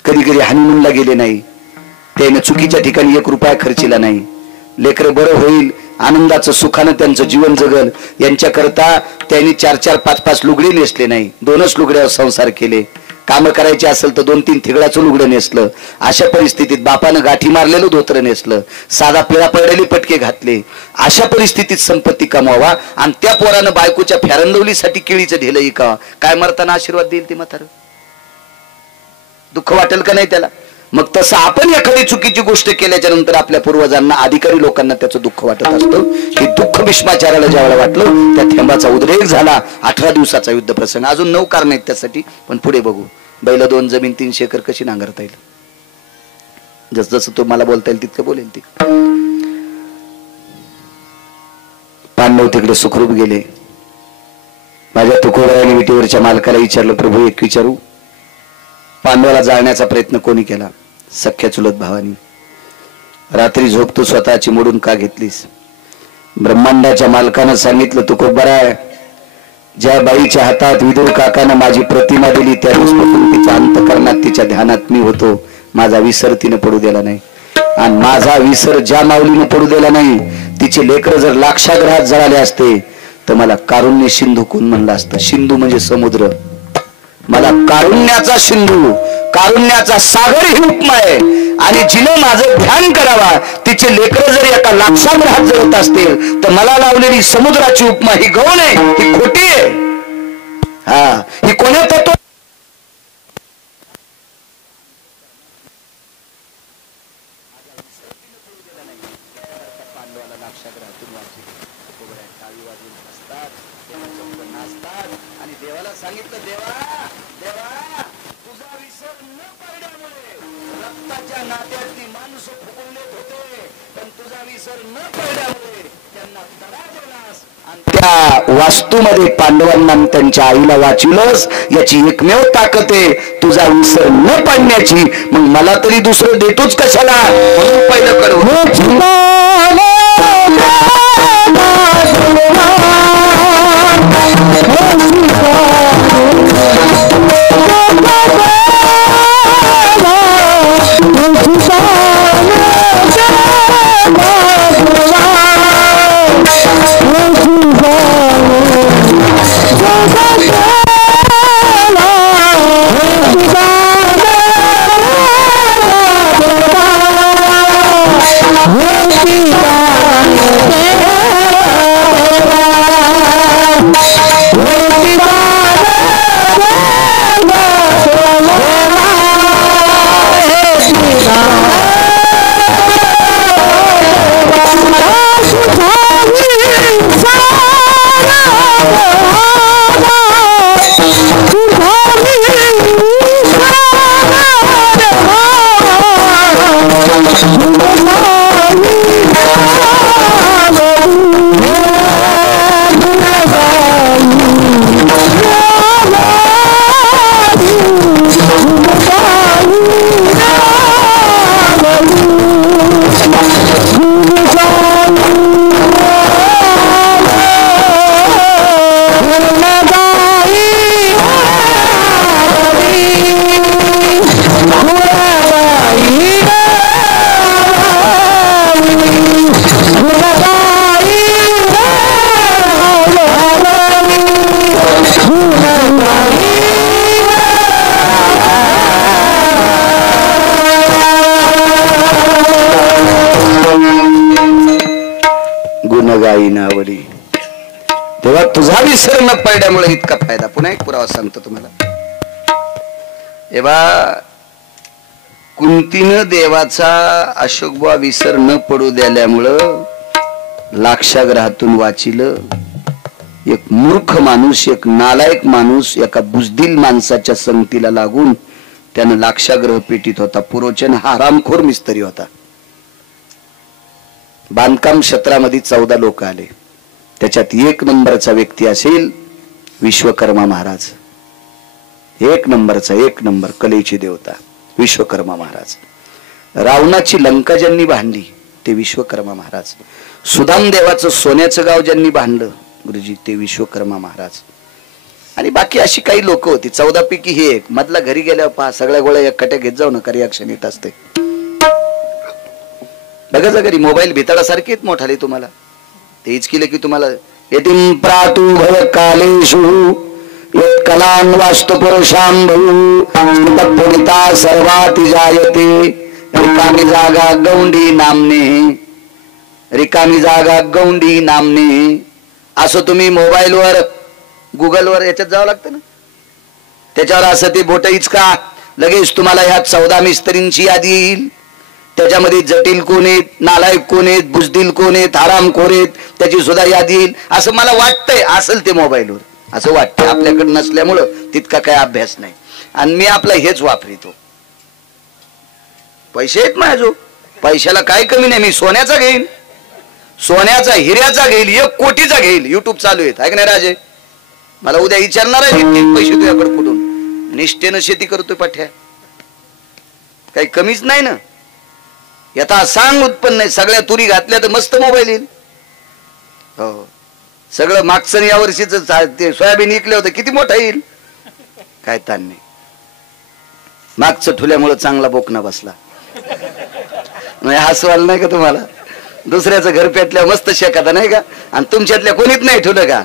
कधी कधी हनीमूनला गेले नाही, त्याने चुकीच्या ठिकाणी 1 रुपया खर्चीला नाही. लेकरं बरं होईल, आनंदाचं सुखानं त्यांचं जीवन जगल यांच्याकरता त्यांनी 4-4, 5-5 लुगडे नेसले नाही, 2च लुगड्यावर संसार केले. काम करायचे असेल तर 2-3 थिगडाचं लुगडं नेसलं. अशा परिस्थितीत बापानं गाठी मारलेलं धोत्र नेसलं, साधा पिळा पडलेले पटके घातले. अशा परिस्थितीत संपत्ती कमावा आणि त्या पोरानं बायकोच्या फेरंदवलीसाठी केळीचं ढेलं इकावा. काय मरताना आशीर्वाद देईल ते म्हातारं? दुःख वाटेल का नाही त्याला? मग तसं आपण एखादी चुकीची गोष्ट केल्याच्या नंतर आपल्या पूर्वजांना, अधिकारी लोकांना त्याचं दुःख वाटत असतं. हे दुःख भीष्माचार्याला ज्यावेळेला वाटलं, त्या थेंबाचा उद्रेक झाला. 18 दिवसाचा युद्ध प्रसंग. अजून 9 कारण आहेत त्यासाठी, पण पुढे बघू. बैल 2 जमीन 300 एकर कशी नांगरता येईल? जस जसं तो मला बोलता येईल तितकं बोलेल ती. पांडव तिकडे सुखरूप गेले. माझ्या तुकोबराने विटीवरच्या मालकाला विचारलं, प्रभू एक विचारू, पांडवाला जाळण्याचा प्रयत्न कोणी केला? सख्या चुलत भावानी. रात्री झोप तू स्वतःची मोडून का घेतलीस? ब्रह्मांडाच्या मालकानं सांगितलं, तुकोबरा, ज्या बाईच्या हातात विदुर काकानं माझी प्रतिमा दिली, त्या दिवसापासून तिच्या अंतकरणात, तिच्या ध्यानात मी होतो. माझा विसर तिनं पडू दिला नाही, आणि माझा विसर ज्या माऊलीनं पडू दिला नाही, तिचे लेकर जर लाक्षाग्रहात जळाले असते तर मला कारुण्य सिंधू कोण म्हणलं असतं. सिंधू म्हणजे समुद्र. मला कारुण्याचा सिंधू, कारुण्याचा सागर ही उपमा आहे. आणि जिने माझं ध्यान करावा, तिचे लेकर जर एका लाक्षाग्रहात जळत असतील तर मला लावलेली समुद्राची उपमा ही गौण आहे, ही खोटी आहे. हा, ही कोण्या तत्व आणि देवाला सांगितलं, देवा देवा, तुझा विसर न पडल्यामुळे रक्ताच्या नात्यातली माणसं फुकवलेत होते, पण तुझा विसर न पडल्यामुळे त्यांना तडा दिलास आणि त्या वास्तूमध्ये पांडवांना त्यांच्या आईला वाचविलंस. याची एकमेव ताकद आहे तुझा विसर न पडण्याची. मग मला तरी दुसरं देतोच कशाला? म्हणून पहिलं करू. तेव्हा तुझा विसर न पडल्यामुळे इतका फायदा. पुन्हा एक पुरावा सांगतो तुम्हाला. तेव्हा कुंतीनं देवाचा अशोकबुवा विसर न पडू द्याल्यामुळं लाक्षागृहातून वाचिलं. एक मूर्ख माणूस, एक नालायक माणूस एका बुजदिल माणसाच्या संगतीला लागून त्यानं लाक्षागृह पेटीत होता. पुरोचन हा हरामखोर मिस्त्री होता. बांधकाम क्षेत्रामध्ये 14 लोक आले. त्याच्यात 1 नंबरचा व्यक्ती असेल विश्वकर्मा महाराज. 1 नंबरचा, 1 नंबर कलेची देवता विश्वकर्मा महाराज. रावणाची लंका ज्यांनी बांधली ते विश्वकर्मा महाराज. सुदाम देवाचं सोन्याचं गाव ज्यांनी बांधलं गुरुजी ते विश्वकर्मा महाराज. आणि बाकी अशी काही लोक होती. 14 पैकी हे एक. मधला घरी गेल्यावर पहा सगळ्या गोळ्या एकट्या घेत जाऊ नका, रिॲक्शन येत असते. बघा घरी मोबाईल भिताडासारखे मोठाले तुम्हाला तेच केलं की तुम्हाला यतिं प्रातु भय कालेषु यत्कलान् वास्तु पुरुषां बहु तत्पुरिता सर्वाति जायते रिकामी जागा गौंडी नामने, रिकामी जागा गौंडी नामने. असं तुम्ही मोबाईलवर गुगलवर याच्यात जावं लागतं ना, त्याच्यावर असं ते बोट इचका लगेच तुम्हाला ह्या 14 मिस्त्रींची यादी येईल. त्याच्यामध्ये जटिल कोण आहेत, नालायक कोण आहेत, बुजदिल कोण आहेत, हरामखोर आहेत त्याची सुद्धा यादी येईल. असं मला वाटतंय असेल ते मोबाईलवर, असं वाटतंय. आपल्याकडे नसल्यामुळं तितका काय अभ्यास नाही आणि मी आपला हेच वापरितो. पैसे आहेत माझो, पैशाला काय कमी नाही. मी सोन्याचा घेईन, सोन्याचा हिऱ्याचा घेईल, 1 कोटीचा घेईल. युट्यूब चालू आहेत ऐक नाही राजे. मला उद्या विचारणार आहे पैसे तुझ्याकडे कुठून. निष्ठेनं शेती करतोय पाठ्या, काही कमीच नाही ना. यथा सांग उत्पन्न आहे. सगळ्या तुरी घातल्या तर मस्त मोबाईल येईल. हो सगळं मागचं या वर्षीच ते सोयाबीन विकलं होतं किती मोठा येईल, काय ताण नाही. मागचं ठुल्यामुळं चांगला बोकना बसला. हसवाल नाही का तुम्हाला. दुसऱ्याचं घर पेटल्या मस्त शेकाता नाही का, आणि तुमच्यातल्या कोणीच नाही ठुलं का.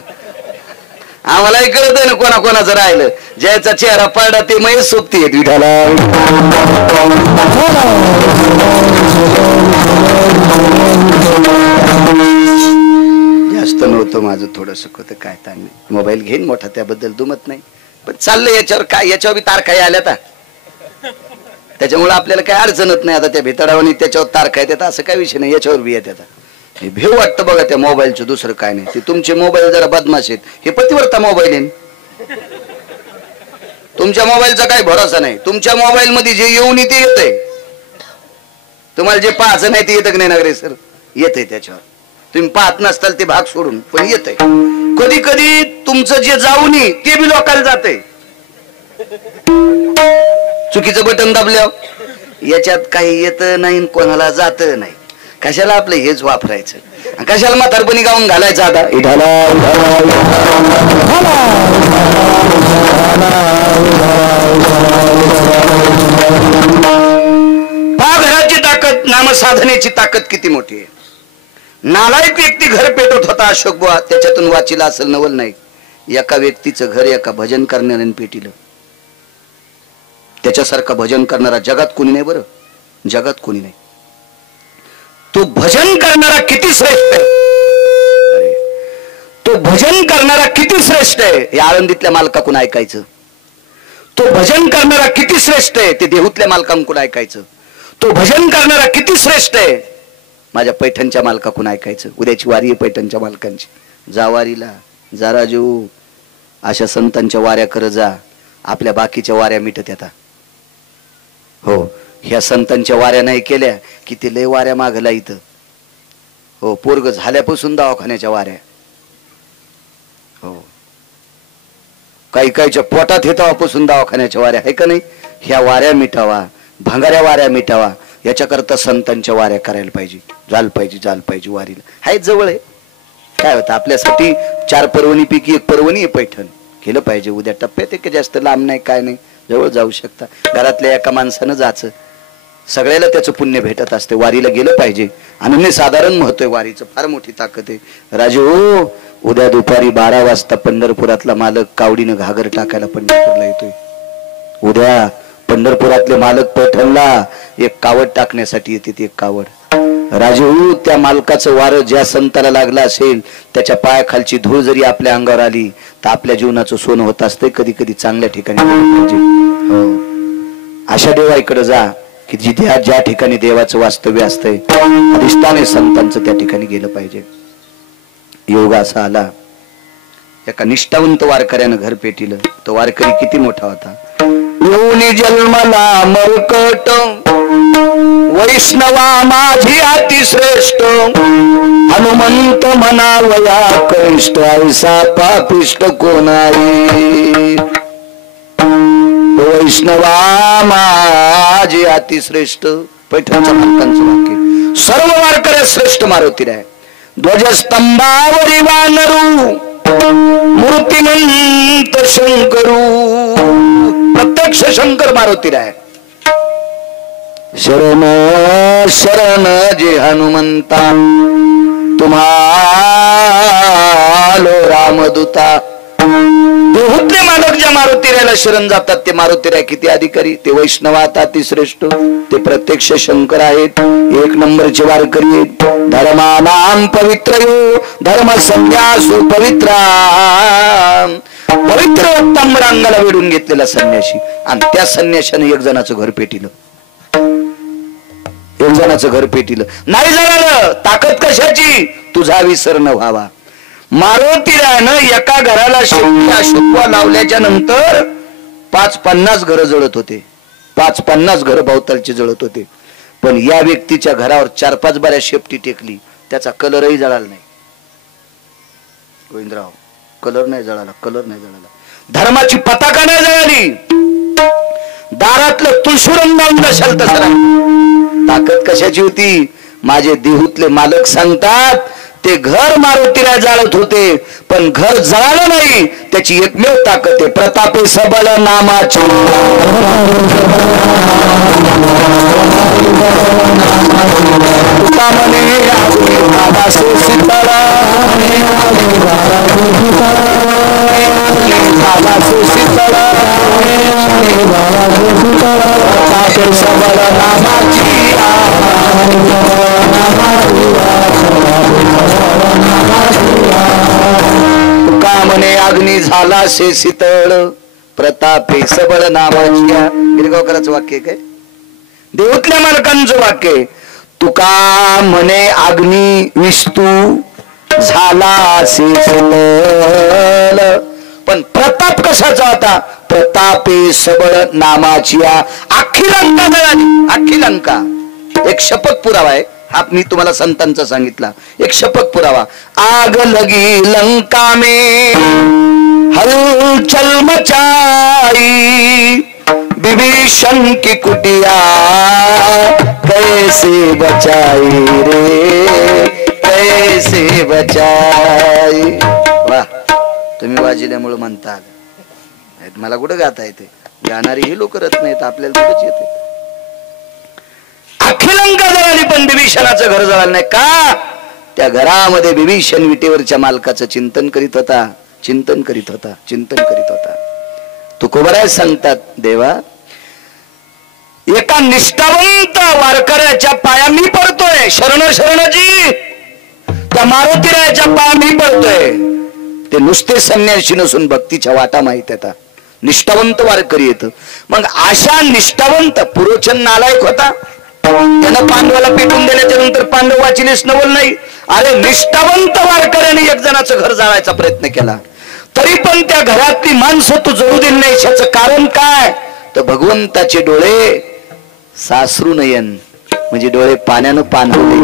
आम्हालाही कळत ना कोणा कोणाचं राहिलं. ज्याचा चेहरा पडला ते मयच सोबती येत विठाला. जास्त नव्हतं माझं, थोडस होतं काय ताण नाही. मोबाईल घेईन मोठा त्याबद्दल दुमत नाही, पण चाललंय याच्यावर काय. याच्यावर बी तारखा आल्या आता, त्याच्यामुळे आपल्याला काय अडचणत नाही. आता त्या भितडावानी त्याच्यावर तारखा येतात असं काही विषय नाही. याच्यावर बी येतात. हे भेव वाटतं बघा त्या मोबाईलचं, दुसरं काय नाही. ते तुमचे मोबाईल जरा बदमाश आहेत. हे पतिवर्ता मोबाईल आहे. तुमच्या मोबाईलचा काही भरोसा नाही. तुमच्या मोबाईल मध्ये जे येऊन ते येतंय. तुम्हाला जे पाहायचं नाही ते येतं की नाही नागरे सर, येतंय त्याच्यावर. तुम्ही पाहत नसताल ते भाग सोडून पण येतंय. कधी कधी तुमचं जे जाऊन ते बी लोकांना जातंय. चुकीचं बटन दाबल्यावर याच्यात काही येत नाही, कोणाला जात नाही. कशाला आपलं हेच वापरायचं, कशाला म्हातारपणी गाऊन घालायचं. आता घराची ताकद, नामसाधनेची ताकद किती मोठी आहे. नालायक व्यक्ती घर पेटवत होता अशोकबुवा, त्याच्यातून वाचिला असेल नवल नाही. एका व्यक्तीचं घर एका भजन करणाऱ्याने पेटिलं. त्याच्यासारखं भजन करणारा जगात कोणी नाही. बरं जगात कोणी नाही. तो भजन करणारा किती श्रेष्ठ आहे. तो भजन करणारा किती श्रेष्ठ आहे हे आळंदीतल्या मालकाकडून ऐकायचं. तो भजन करणारा किती श्रेष्ठ आहे ते देहूतल्या मालकांकडून ऐकायचं. तो भजन करणारा किती श्रेष्ठ आहे माझ्या पैठणच्या मालकाकडून ऐकायचं. उद्याची वारी आहे पैठणच्या मालकांची. जा वारीला, जा राजू, अशा संतांच्या वाऱ्या कर जा. आपल्या बाकीच्या वाऱ्या मिटत येतात. हो ह्या संतांच्या वाऱ्या नाही केल्या की ते लय वाऱ्या मागला इथं. हो पोरग झाल्यापासून दवाखान्याच्या वाऱ्या. हो काही काहीच्या पोटात येतापासून दवाखान्याच्या वाऱ्या आहे का नाही. ह्या वाऱ्या मिटावा, भांगाऱ्या वाऱ्या मिटावा याच्याकरता संतांच्या वाऱ्या करायला पाहिजे. झालं पाहिजे वारीला. हाय जवळ आहे. काय होतं आपल्यासाठी 4 पर्वणी पैकी 1 पर्वणी आहे पैठण. केलं पाहिजे. उद्या टप्प्यात एक जास्त लांब नाही काय नाही, जवळ जाऊ शकता. घरातल्या एका माणसानं जायचं, सगळ्याला त्याचं पुण्य भेटत असते. वारीला गेलं पाहिजे. अनन्यसाधारण महत्व आहे वारीचं, फार मोठी ताकद आहे. राजे हो उद्या दुपारी 12 वाजता पंढरपुरातला मालक कावडीनं घागर टाकायला पंढरपूरला येतोय. उद्या पंढरपुरातले मालक पैठणला एक कावड टाकण्यासाठी येते. एक कावड. राजे हो त्या मालकाचं वारं ज्या संताला लागलं असेल त्याच्या पायाखालची धूळ जरी आपल्या अंगावर आली तर आपल्या जीवनाचं सोनं होत असते. कधी कधी चांगल्या ठिकाणी पाहिजे. हो अशा देवाईकडे जा. की जिथे ज्या ठिकाणी देवाचं वास्तव्य असतंय अधिष्ठान आहे संतांचं त्या ठिकाणी गेलं पाहिजे. योग असा आला, एका निष्ठावंत वारकऱ्यानं घर पेटिलं. तो वारकरी किती मोठा होता. येऊन जन्मला मरकट वैष्णवा माझी अतिश्रेष्ठ हनुमंत म्हणावया कनिष्ठ ऐसा पापिष्ट कोणाई. वैष्णवा माझी अतिश्रेष्ठ. पैठणच्या मालकांचं वाक्य. सर्व वारकऱ्या श्रेष्ठ मारुतीराय. ध्वजस्तंभावरी वानरू मूर्तिमंत शंकरू. प्रत्यक्ष शंकर मारुतीराय. शरण शरण जे हनुमंता तुम्हालो रामदूता. देहूतले मालक ज्या मारुतीरायला शरण जातात ते मारुतीराय किती अधिकारी. ते वैष्णवात अतिश्रेष्ठ. ते प्रत्यक्ष शंकर आहेत. एक नंबरचे वारकरी आहेत. धर्मानाम पवित्रयो धर्म संन्यासु पवित्रा. पवित्र उत्तम रांगाला वेढून घेतलेला संन्यासी. आणि त्या संन्याशाने एक जणाचं घर पेटिलं. एक जणाचं घर पेटिलं. नाही झालं. ताकद कशाची. तुझा विसर न व्हावा. मारुतीरायनं एका घराला शुकवा लावल्याच्या नंतर 550 घरं जळत होते. 550 घरं भोवतालची जळत होते. पण या व्यक्तीच्या घरावर 4-5 बाऱ्या शेपटी टेकली. त्याचा कलरही जळाला नाही. गोविंदराव कलर नाही जळाला. कलर नाही जळाला. धर्माची पताका नाही जळाली. दारातलं तुळशीवरून लावून नशाल तसं. ताकद कशाची होती. माझे देहूतले मालक सांगतात ते घर मारुतीराय जाळत होते पण घर जळालं नाही. त्याची एकमेव ताकद आहे प्रतापे सबल नामाची. सबल नामाची कामने अग्नी झाला से शीतळ प्रतापे सबळ नामाची. गिरगावकरांचं वाक्य काय. देऊतल्या मालकांचं वाक्य. तुका म्हणे अग्नी विस्तू झाला से शीतळ. पण प्रताप कशाचा होता. प्रतापे सबळ नामाची. अख्खी लंका जळाली. अख्खी लंका. एक शपथ पुरावा आहे हा मी तुम्हाला संतांचा सांगितला. एक शपथ पुरावा. आग लगी लंका में हलचल मचाई विभीषण की कुटिया कैसे बचाई रे कैसे बचाई. वाह तुम्ही वाजिल्यामुळे म्हणता आलं. मला कुठं गाता येते. गाणारी ही लोक रत्न आहेत. आपल्याला कुठंच येते. लंका जळाली पण बिभीषणाचं घर जळालं नाही. का. त्या घरामध्ये बिभीषण विटेवरच्या मालकाचं चिंतन करीत होता. चिंतन करीत होता. चिंतन करीत होता. तुकोबराय सांगतात देवा एका निष्ठावंत वारकऱ्याच्या पाया मी पडतोय. शरण शरणजी. त्या मारुतीरायाच्या पाया मी पडतोय. ते नुसते संन्यासी नसून भक्तीच्या वाटा माहित येतात. निष्ठावंत वारकरी येत. मग अशा निष्ठावंत पुरोचन नालायक होता. त्यानं पांडवाला पेटून दिल्याच्या नंतर पांडव वाचिलेच नवल नाही. अरे निष्ठावंत वारकऱ्याने एक जणाचं घर जाळायचा प्रयत्न केला तरी पण त्या घरातली माणसं तू जळू दिली नाही. याचं कारण काय. तर भगवंताचे डोळे सासरू नयन म्हणजे डोळे पाण्यानं पाणवले.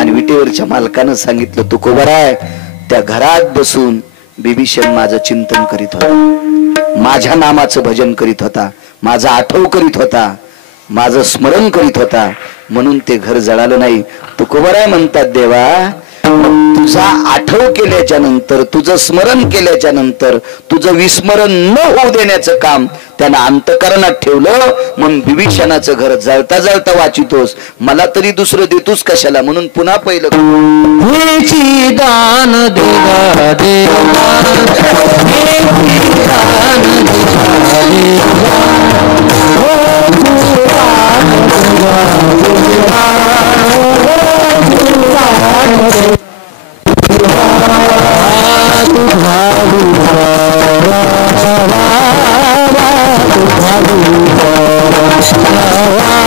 आणि विटेवरच्या मालकानं सांगितलं तुकोबराय त्या घरात बसून बिभीषण माझं चिंतन करीत होता. माझ्या नामाचं भजन करीत होता. माझा आठव करीत होता. माझं स्मरण करीत होता म्हणून ते घर जळालं नाही. तुकोबराय म्हणतात देवा तुझा आठव केल्याच्या नंतर तुझं स्मरण केल्याच्या नंतर तुझं विस्मरण न होऊ देण्याचं काम त्यानं अंतकरणात ठेवलं. म्हणून विभीषणाचं घर जळता जळता वाचितोस. मला तरी दुसरं देतोस कशाला. म्हणून पुन्हा पहिलं दान देवा देवा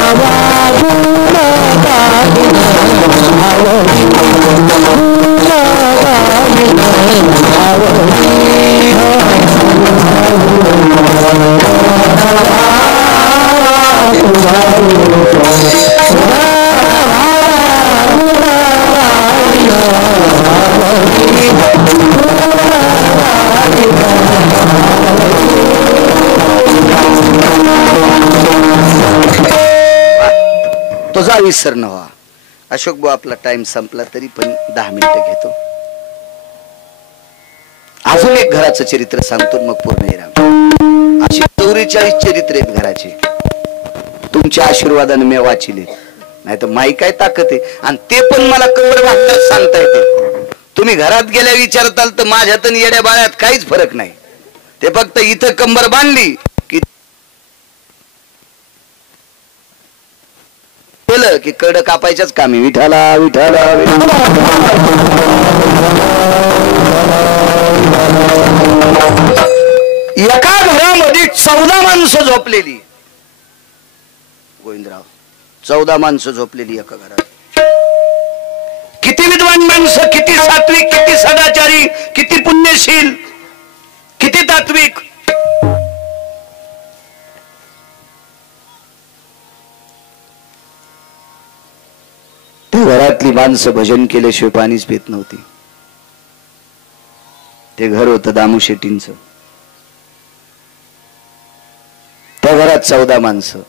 Baba तुझा विसर न व्हा. अशोक भाऊ आपला टाइम संपला तरी पण 10 मिनिटं घेतो. अजून एक घराचं चरित्र सांगतो मग पूर्ण येणार. अशी 44 चरित्र आहेत घराची. तुमच्या आशीर्वादाने मी वाचिले, नाही तर माई काय ताकद आहे. आणि ते पण मला कवर वाटत सांगता येते. तुम्ही घरात गेल्या विचारताल तर माझ्यात आणि येड्या बाळ्यात काहीच फरक नाही. ते फक्त इथं कंबर बांधली की केलं की कड कापायच्याच कामी. विठाला विठाला एका घरामध्ये 14 माणसं झोपलेली. गोविंदराव 14 माणसं झोपलेली एका घरात. किती विद्वान माणसं, किती सात्विक, किती सदाचारी, किती पुण्यशील, किती तात्विक. त्या घरातली माणसं भजन केल्याशिवाय पाणीच पित नव्हती. ते घर होतं दामू शेट्टींचं. त्या घरात 14 माणसं.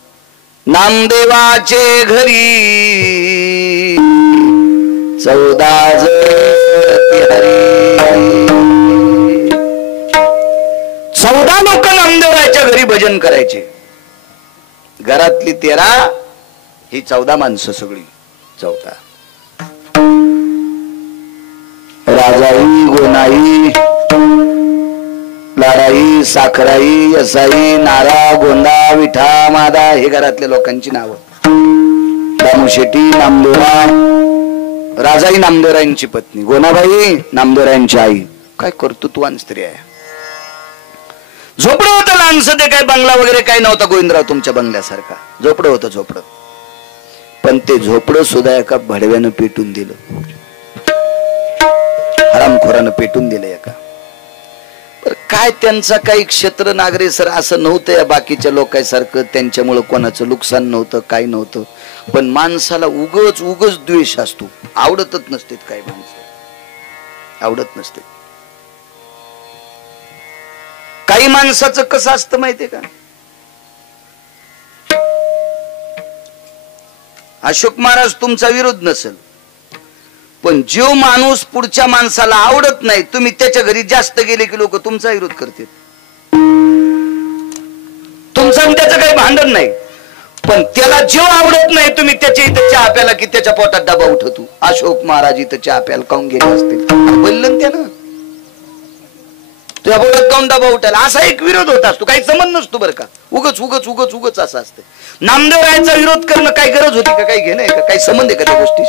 नामदेवाचे घरी 14 14 लोक नामदेवाच्या घरी भजन करायचे. घरातली 13, ही 14 माणसं सगळी. 14 राजाई, गोनाई, लाडाई, साखराई, यसाई, नारा, गोंदा, विठा, मादा हे घरातल्या लोकांची नावं. दामू शेट्टी, नामदेवरा. राजाई नामदेवरायांची पत्नी, गोनाबाई नामदेवरायांची आई. काय कर्तृत्वान स्त्री आहे. झोपडं होतं लहानसं. ते काय बंगला वगैरे काय नव्हता गोविंदराव तुमच्या बंगल्यासारखा. झोपडं होतं, झोपडं. पण ते झोपडं सुद्धा एका भडव्यानं पेटून दिलं. हरामखोरानं पेटून दिलं एका. तर काय त्यांचा काही क्षेत्र नागरे सर असं नव्हतं या बाकीच्या लोकांसारखं. त्यांच्यामुळं कोणाचं नुकसान नव्हतं, काय नव्हतं. पण माणसाला उगच उगच द्वेष असतो. आवडतच नसते काही माणसं, आवडत नसते. काही माणसाचं कसं असतं माहितीये का. अशोक महाराज तुमचा विरोध नसेल, पण जो माणूस पुढच्या माणसाला आवडत नाही, तुम्ही त्याच्या घरी जास्त गेले की लोक तुमचा विरोध करतील. तुमचं आणि त्याचं काही भांडण नाही, पण त्याला जो आवडत नाही तुम्ही त्याच्या इथं चहा प्याला की त्याच्या पोटात डबा उठतो. अशोक महाराज इथं चहा प्याला काऊन गेले असतील, बोललं त्यानं तुझ्या पोटात काऊन डबा उठायला. असा एक विरोध होत असतो, काही संबंध नसतो बरं का. उगच उगच उगच उगच असं असतं. नामदेवरायांचा विरोध करणं काही गरज होती का, काही घेणं आहे का, काही संबंध आहे का त्या गोष्टी.